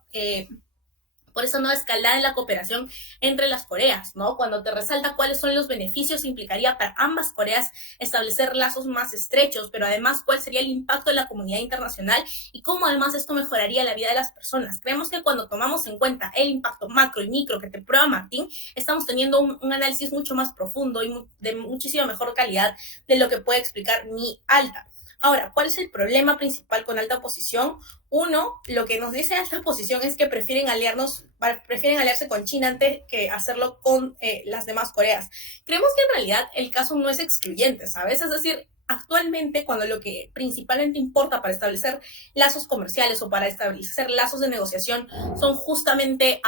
escalada en la cooperación entre las Coreas, ¿no? Cuando te resalta cuáles son los beneficios que implicaría para ambas Coreas establecer lazos más estrechos, pero además cuál sería el impacto en la comunidad internacional y cómo además esto mejoraría la vida de las personas. Creemos que cuando tomamos en cuenta el impacto macro y micro que te prueba Martín, estamos teniendo un análisis mucho más profundo y de muchísima mejor calidad de lo que puede explicar mi Alta. Ahora, ¿cuál es el problema principal con Alta Oposición? Uno, lo que nos dice Alta Oposición es que prefieren aliarse con China antes que hacerlo con las demás Coreas. Creemos que en realidad el caso no es excluyente, ¿sabes? Es decir, actualmente cuando lo que principalmente importa para establecer lazos comerciales o para establecer lazos de negociación son justamente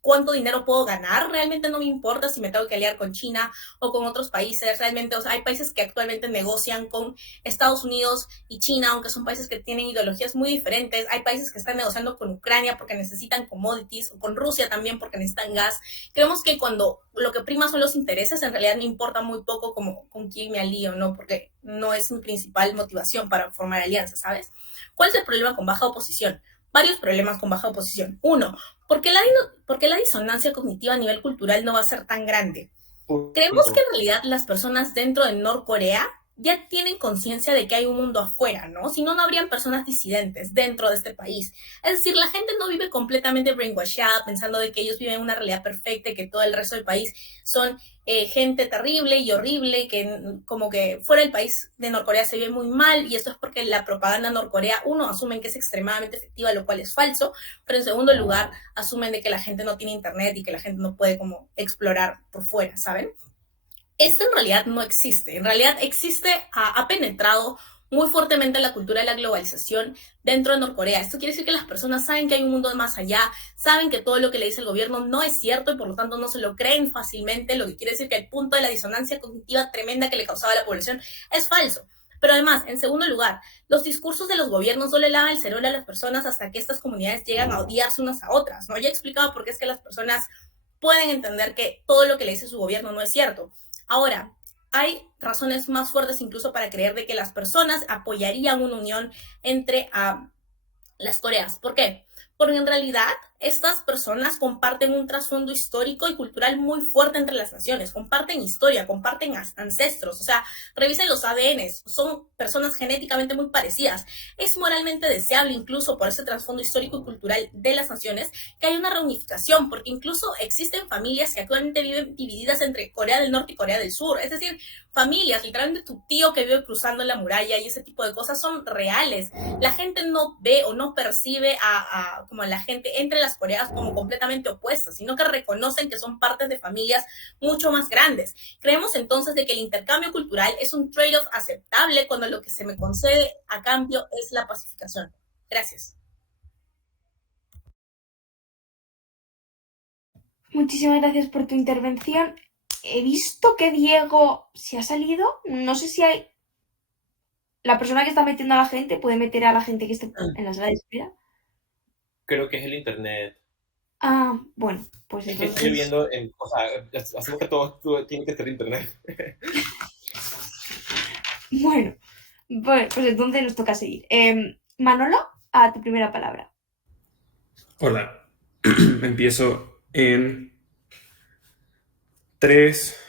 cuánto dinero puedo ganar, realmente no me importa si me tengo que aliar con China o con otros países. Realmente, o sea, hay países que actualmente negocian con Estados Unidos y China, aunque son países que tienen ideologías muy diferentes. Hay países que están negociando con Ucrania porque necesitan commodities, o con Rusia también porque necesitan gas. Creemos que cuando lo que prima son los intereses, en realidad me importa muy poco como con quién me alío, ¿no? Porque no es mi principal motivación para formar alianzas, ¿sabes? ¿Cuál es el problema con baja oposición? Varios problemas con baja oposición. Uno, ¿por qué la disonancia cognitiva a nivel cultural no va a ser tan grande? Creemos que en realidad las personas dentro de Norcorea ya tienen conciencia de que hay un mundo afuera, ¿no? Si no, no habrían personas disidentes dentro de este país. Es decir, la gente no vive completamente brainwashada pensando de que ellos viven una realidad perfecta y que todo el resto del país son gente terrible y horrible, que como que fuera del país de Norcorea se ve muy mal, y esto es porque la propaganda Norcorea, uno, asumen que es extremadamente efectiva, lo cual es falso, pero en segundo lugar, asumen de que la gente no tiene internet y que la gente no puede como explorar por fuera, ¿saben? Esto en realidad no existe. En realidad ha penetrado muy fuertemente la cultura de la globalización dentro de Norcorea. Esto quiere decir que las personas saben que hay un mundo más allá, saben que todo lo que le dice el gobierno no es cierto y por lo tanto no se lo creen fácilmente, lo que quiere decir que el punto de la disonancia cognitiva tremenda que le causaba a la población es falso. Pero además, en segundo lugar, los discursos de los gobiernos no le lavan el cerebro a las personas hasta que estas comunidades llegan a odiarse unas a otras, ¿no? Ya he explicado por qué es que las personas pueden entender que todo lo que le dice su gobierno no es cierto. Ahora, hay razones más fuertes incluso para creer de que las personas apoyarían una unión entre las Coreas. ¿Por qué? Porque en realidad estas personas comparten un trasfondo histórico y cultural muy fuerte entre las naciones, comparten historia, comparten ancestros, o sea, revisen los ADNs, son personas genéticamente muy parecidas. Es moralmente deseable, incluso por ese trasfondo histórico y cultural de las naciones, que haya una reunificación, porque incluso existen familias que actualmente viven divididas entre Corea del Norte y Corea del Sur, es decir, familias, literalmente tu tío que vive cruzando la muralla y ese tipo de cosas son reales. La gente no ve o no percibe como a la gente entre las Coreas como completamente opuestas, sino que reconocen que son partes de familias mucho más grandes. Creemos entonces de que el intercambio cultural es un trade-off aceptable cuando lo que se me concede a cambio es la pacificación. Gracias. Muchísimas gracias por tu intervención. He visto que Diego se ha salido. No sé si hay... La persona que está metiendo a la gente puede meter a la gente que esté en la sala de espera. Creo que es el internet. Ah, bueno, pues Es que estoy viendo, o sea, hacemos que todo tiene que ser internet. Bueno, pues entonces nos toca seguir. Manolo, a tu primera palabra. Hola. Empiezo en 3,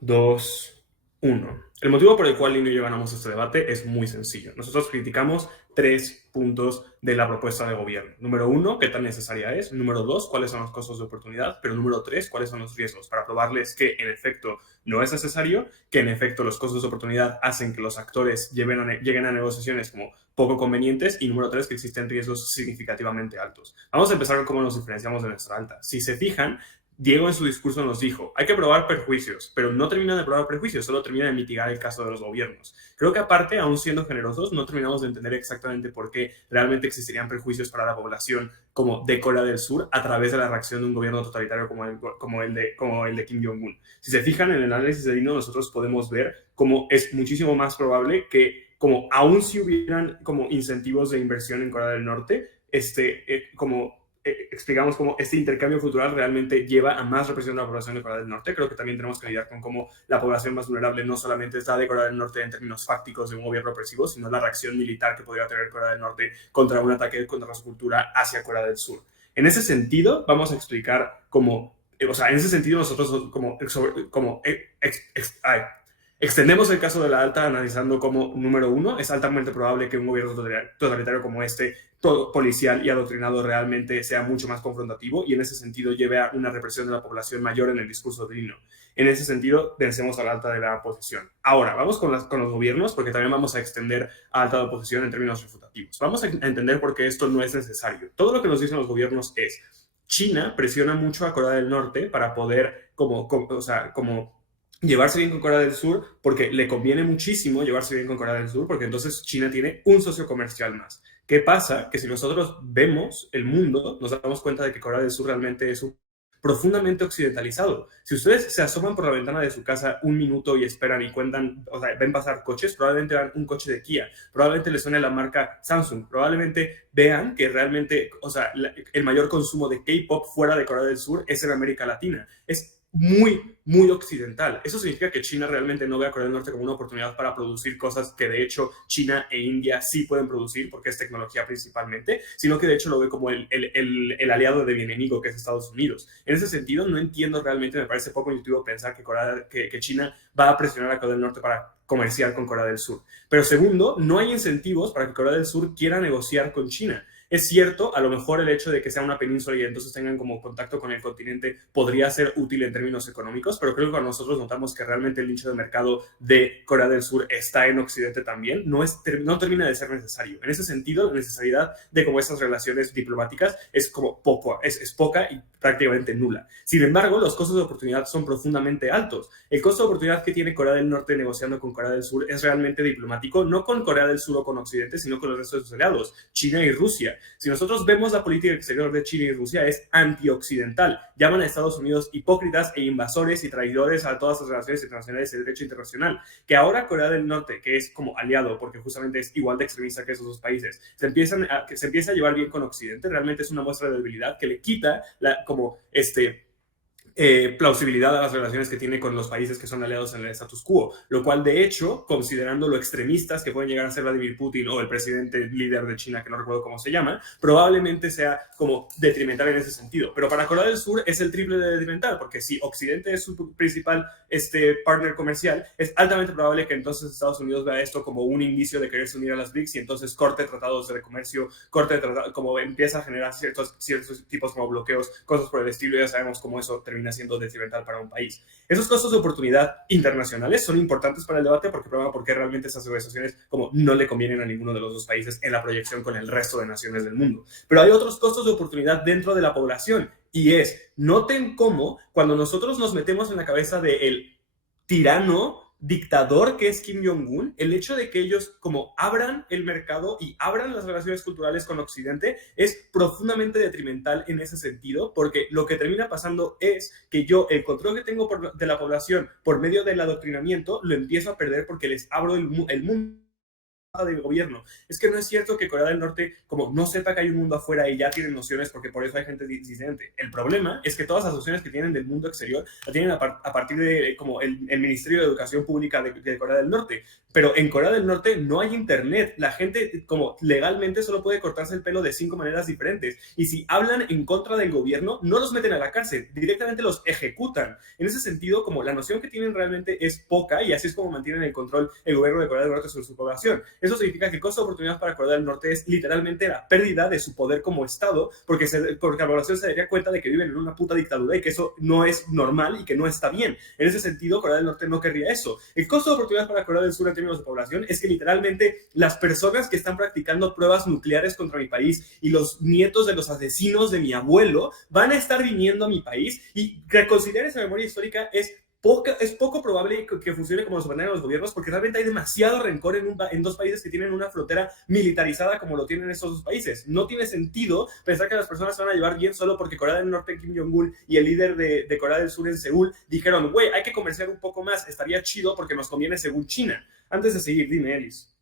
2, 1. El motivo por el cual Lino y yo ganamos este debate es muy sencillo. Nosotros criticamos 3 puntos de la propuesta de gobierno. Número 1, qué tan necesaria es. Número 2, cuáles son los costos de oportunidad. Pero número 3, cuáles son los riesgos. Para probarles que en efecto no es necesario, que en efecto los costos de oportunidad hacen que los actores lleguen a negociaciones como poco convenientes. Y número 3, que existen riesgos significativamente altos. Vamos a empezar con cómo nos diferenciamos de nuestra alta. Si se fijan, Diego en su discurso nos dijo, hay que probar prejuicios, pero no termina de probar prejuicios, solo termina de mitigar el caso de los gobiernos. Creo que aparte, aún siendo generosos, no terminamos de entender exactamente por qué realmente existirían prejuicios para la población como de Corea del Sur a través de la reacción de un gobierno totalitario como el de Kim Jong-un. Si se fijan en el análisis de Dino, nosotros podemos ver cómo es muchísimo más probable que, como aún si hubieran como incentivos de inversión en Corea del Norte, explicamos cómo este intercambio cultural realmente lleva a más represión de la población de Corea del Norte. Creo que también tenemos que lidiar con cómo la población más vulnerable no solamente es la de Corea del Norte en términos fácticos de un gobierno opresivo, sino la reacción militar que podría tener Corea del Norte contra un ataque contra su cultura hacia Corea del Sur. En ese sentido, vamos a explicar cómo, en ese sentido nosotros extendemos el caso de la alta analizando como, número 1, es altamente probable que un gobierno totalitario como este, todo policial y adoctrinado, realmente sea mucho más confrontativo y en ese sentido lleve a una represión de la población mayor en el discurso de Dino. En ese sentido, vencemos a la alta de la oposición. Ahora, vamos con los gobiernos, porque también vamos a extender a alta de oposición en términos refutativos. Vamos a entender por qué esto no es necesario. Todo lo que nos dicen los gobiernos es, China presiona mucho a Corea del Norte para poder llevarse bien con Corea del Sur, porque le conviene muchísimo llevarse bien con Corea del Sur, porque entonces China tiene un socio comercial más. ¿Qué pasa? Que si nosotros vemos el mundo, nos damos cuenta de que Corea del Sur realmente es profundamente occidentalizado. Si ustedes se asoman por la ventana de su casa un minuto y esperan y cuentan, ven pasar coches, probablemente vean un coche de Kia, probablemente les suene la marca Samsung, probablemente vean que realmente, el mayor consumo de K-pop fuera de Corea del Sur es en América Latina. Es muy, muy occidental. Eso significa que China realmente no ve a Corea del Norte como una oportunidad para producir cosas que de hecho China e India sí pueden producir, porque es tecnología principalmente, sino que de hecho lo ve como el aliado de bien enemigo, que es Estados Unidos. En ese sentido, no entiendo realmente, me parece poco intuitivo pensar que China va a presionar a Corea del Norte para comerciar con Corea del Sur. Pero segundo, no hay incentivos para que Corea del Sur quiera negociar con China. Es cierto, a lo mejor el hecho de que sea una península y entonces tengan como contacto con el continente podría ser útil en términos económicos, pero creo que cuando nosotros notamos que realmente el nicho de mercado de Corea del Sur está en Occidente también, no termina de ser necesario. En ese sentido, la necesidad de como esas relaciones diplomáticas es como es poca y prácticamente nula. Sin embargo, los costos de oportunidad son profundamente altos. El costo de oportunidad que tiene Corea del Norte negociando con Corea del Sur es realmente diplomático, no con Corea del Sur o con Occidente, sino con los restos de sus aliados, China y Rusia. Si nosotros vemos la política exterior de China y Rusia, es antioccidental. Llaman a Estados Unidos hipócritas e invasores y traidores a todas las relaciones internacionales y el derecho internacional. Que ahora Corea del Norte, que es como aliado, porque justamente es igual de extremista que esos dos países, se empieza a llevar bien con Occidente, realmente es una muestra de debilidad que le quita plausibilidad a las relaciones que tiene con los países que son aliados en el status quo, lo cual de hecho, considerando lo extremistas que pueden llegar a ser Vladimir Putin o el presidente líder de China, que no recuerdo cómo se llama, probablemente sea como detrimental en ese sentido. Pero para Corea del Sur es el triple de detrimental, porque si Occidente es su principal partner comercial, es altamente probable que entonces Estados Unidos vea esto como un indicio de quererse unir a las BRICS y entonces corte tratados de comercio, como empieza a generar ciertos tipos como bloqueos, cosas por el estilo, y ya sabemos cómo eso termina siendo detrimental para un país. Esos costos de oportunidad internacionales son importantes para el debate porque prueban por qué realmente esas negociaciones como no le convienen a ninguno de los dos países en la proyección con el resto de naciones del mundo. Pero hay otros costos de oportunidad dentro de la población y noten cómo cuando nosotros nos metemos en la cabeza del tirano dictador que es Kim Jong-un, el hecho de que ellos como abran el mercado y abran las relaciones culturales con Occidente es profundamente detrimental en ese sentido, porque lo que termina pasando es que yo el control que tengo de la población por medio del adoctrinamiento lo empiezo a perder porque les abro el mundo del gobierno. Es que no es cierto que Corea del Norte como no sepa que hay un mundo afuera y ya tienen nociones porque por eso hay gente disidente. El problema es que todas las nociones que tienen del mundo exterior la tienen a partir de como el Ministerio de Educación Pública de Corea del Norte. Pero en Corea del Norte no hay internet. La gente como legalmente solo puede cortarse el pelo de 5 maneras diferentes. Y si hablan en contra del gobierno, no los meten a la cárcel, directamente los ejecutan. En ese sentido, como la noción que tienen realmente es poca y así es como mantienen el control el gobierno de Corea del Norte sobre su población. Eso significa que el costo de oportunidad para Corea del Norte es literalmente la pérdida de su poder como Estado, porque la población se daría cuenta de que viven en una puta dictadura y que eso no es normal y que no está bien. En ese sentido, Corea del Norte no querría eso. El costo de oportunidad para Corea del Sur en términos de población es que literalmente las personas que están practicando pruebas nucleares contra mi país y los nietos de los asesinos de mi abuelo van a estar viniendo a mi país, y reconsiderar esa memoria histórica es poco probable que funcione como se manejan los gobiernos, porque realmente hay demasiado rencor en dos países que tienen una frontera militarizada como lo tienen estos dos países. No tiene sentido pensar que las personas se van a llevar bien solo porque Corea del Norte, Kim Jong-un, y el líder de Corea del Sur en Seúl dijeron, güey, hay que comerciar un poco más, estaría chido porque nos conviene según China. Antes de seguir, dime, Elis.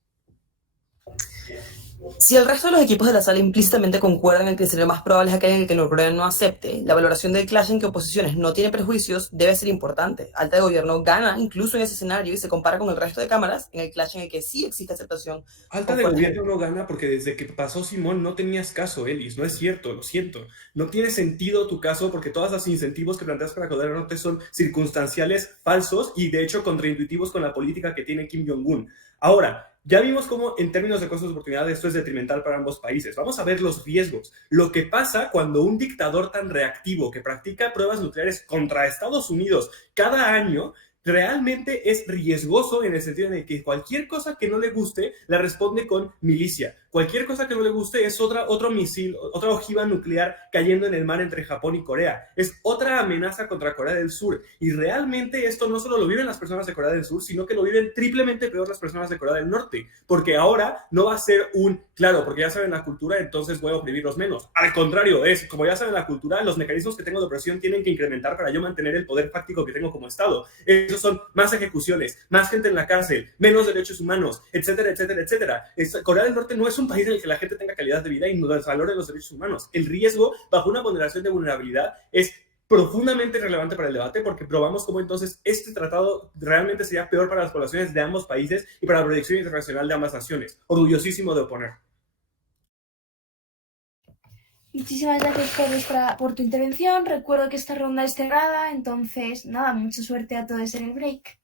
Si el resto de los equipos de la sala implícitamente concuerdan en que el escenario más probable es aquel en el que Norcorea no acepte, la valoración del clash en que oposiciones no tiene prejuicios debe ser importante. Alta de gobierno gana incluso en ese escenario y se compara con el resto de cámaras en el clash en el que sí existe aceptación. Alta de gobierno no gana porque desde que pasó Simón no tenías caso, Elis. No es cierto, lo siento. No tiene sentido tu caso porque todos los incentivos que planteas para Corea del Norte son circunstanciales, falsos y de hecho contraintuitivos con la política que tiene Kim Jong-un. Ahora, ya vimos cómo en términos de costos de oportunidad esto es detrimental para ambos países. Vamos a ver los riesgos. Lo que pasa cuando un dictador tan reactivo que practica pruebas nucleares contra Estados Unidos cada año realmente es riesgoso en el sentido en el que cualquier cosa que no le guste la responde con milicia. Cualquier cosa que no le guste es otro misil, otra ojiva nuclear cayendo en el mar entre Japón y Corea. Es otra amenaza contra Corea del Sur. Y realmente esto no solo lo viven las personas de Corea del Sur, sino que lo viven triplemente peor las personas de Corea del Norte. Porque ahora no va a ser claro, porque ya saben la cultura, entonces voy a oprimirlos menos. Al contrario, es como ya saben la cultura, los mecanismos que tengo de opresión tienen que incrementar para yo mantener el poder fáctico que tengo como Estado. Esos son más ejecuciones, más gente en la cárcel, menos derechos humanos, etcétera, etcétera, etcétera. Corea del Norte no es un país en el que la gente tenga calidad de vida y no valore los derechos humanos. El riesgo bajo una ponderación de vulnerabilidad es profundamente relevante para el debate porque probamos cómo entonces este tratado realmente sería peor para las poblaciones de ambos países y para la proyección internacional de ambas naciones. Orgullosísimo de oponer. Muchísimas gracias por tu intervención. Recuerdo que esta ronda es cerrada, entonces nada, mucha suerte a todos en el break.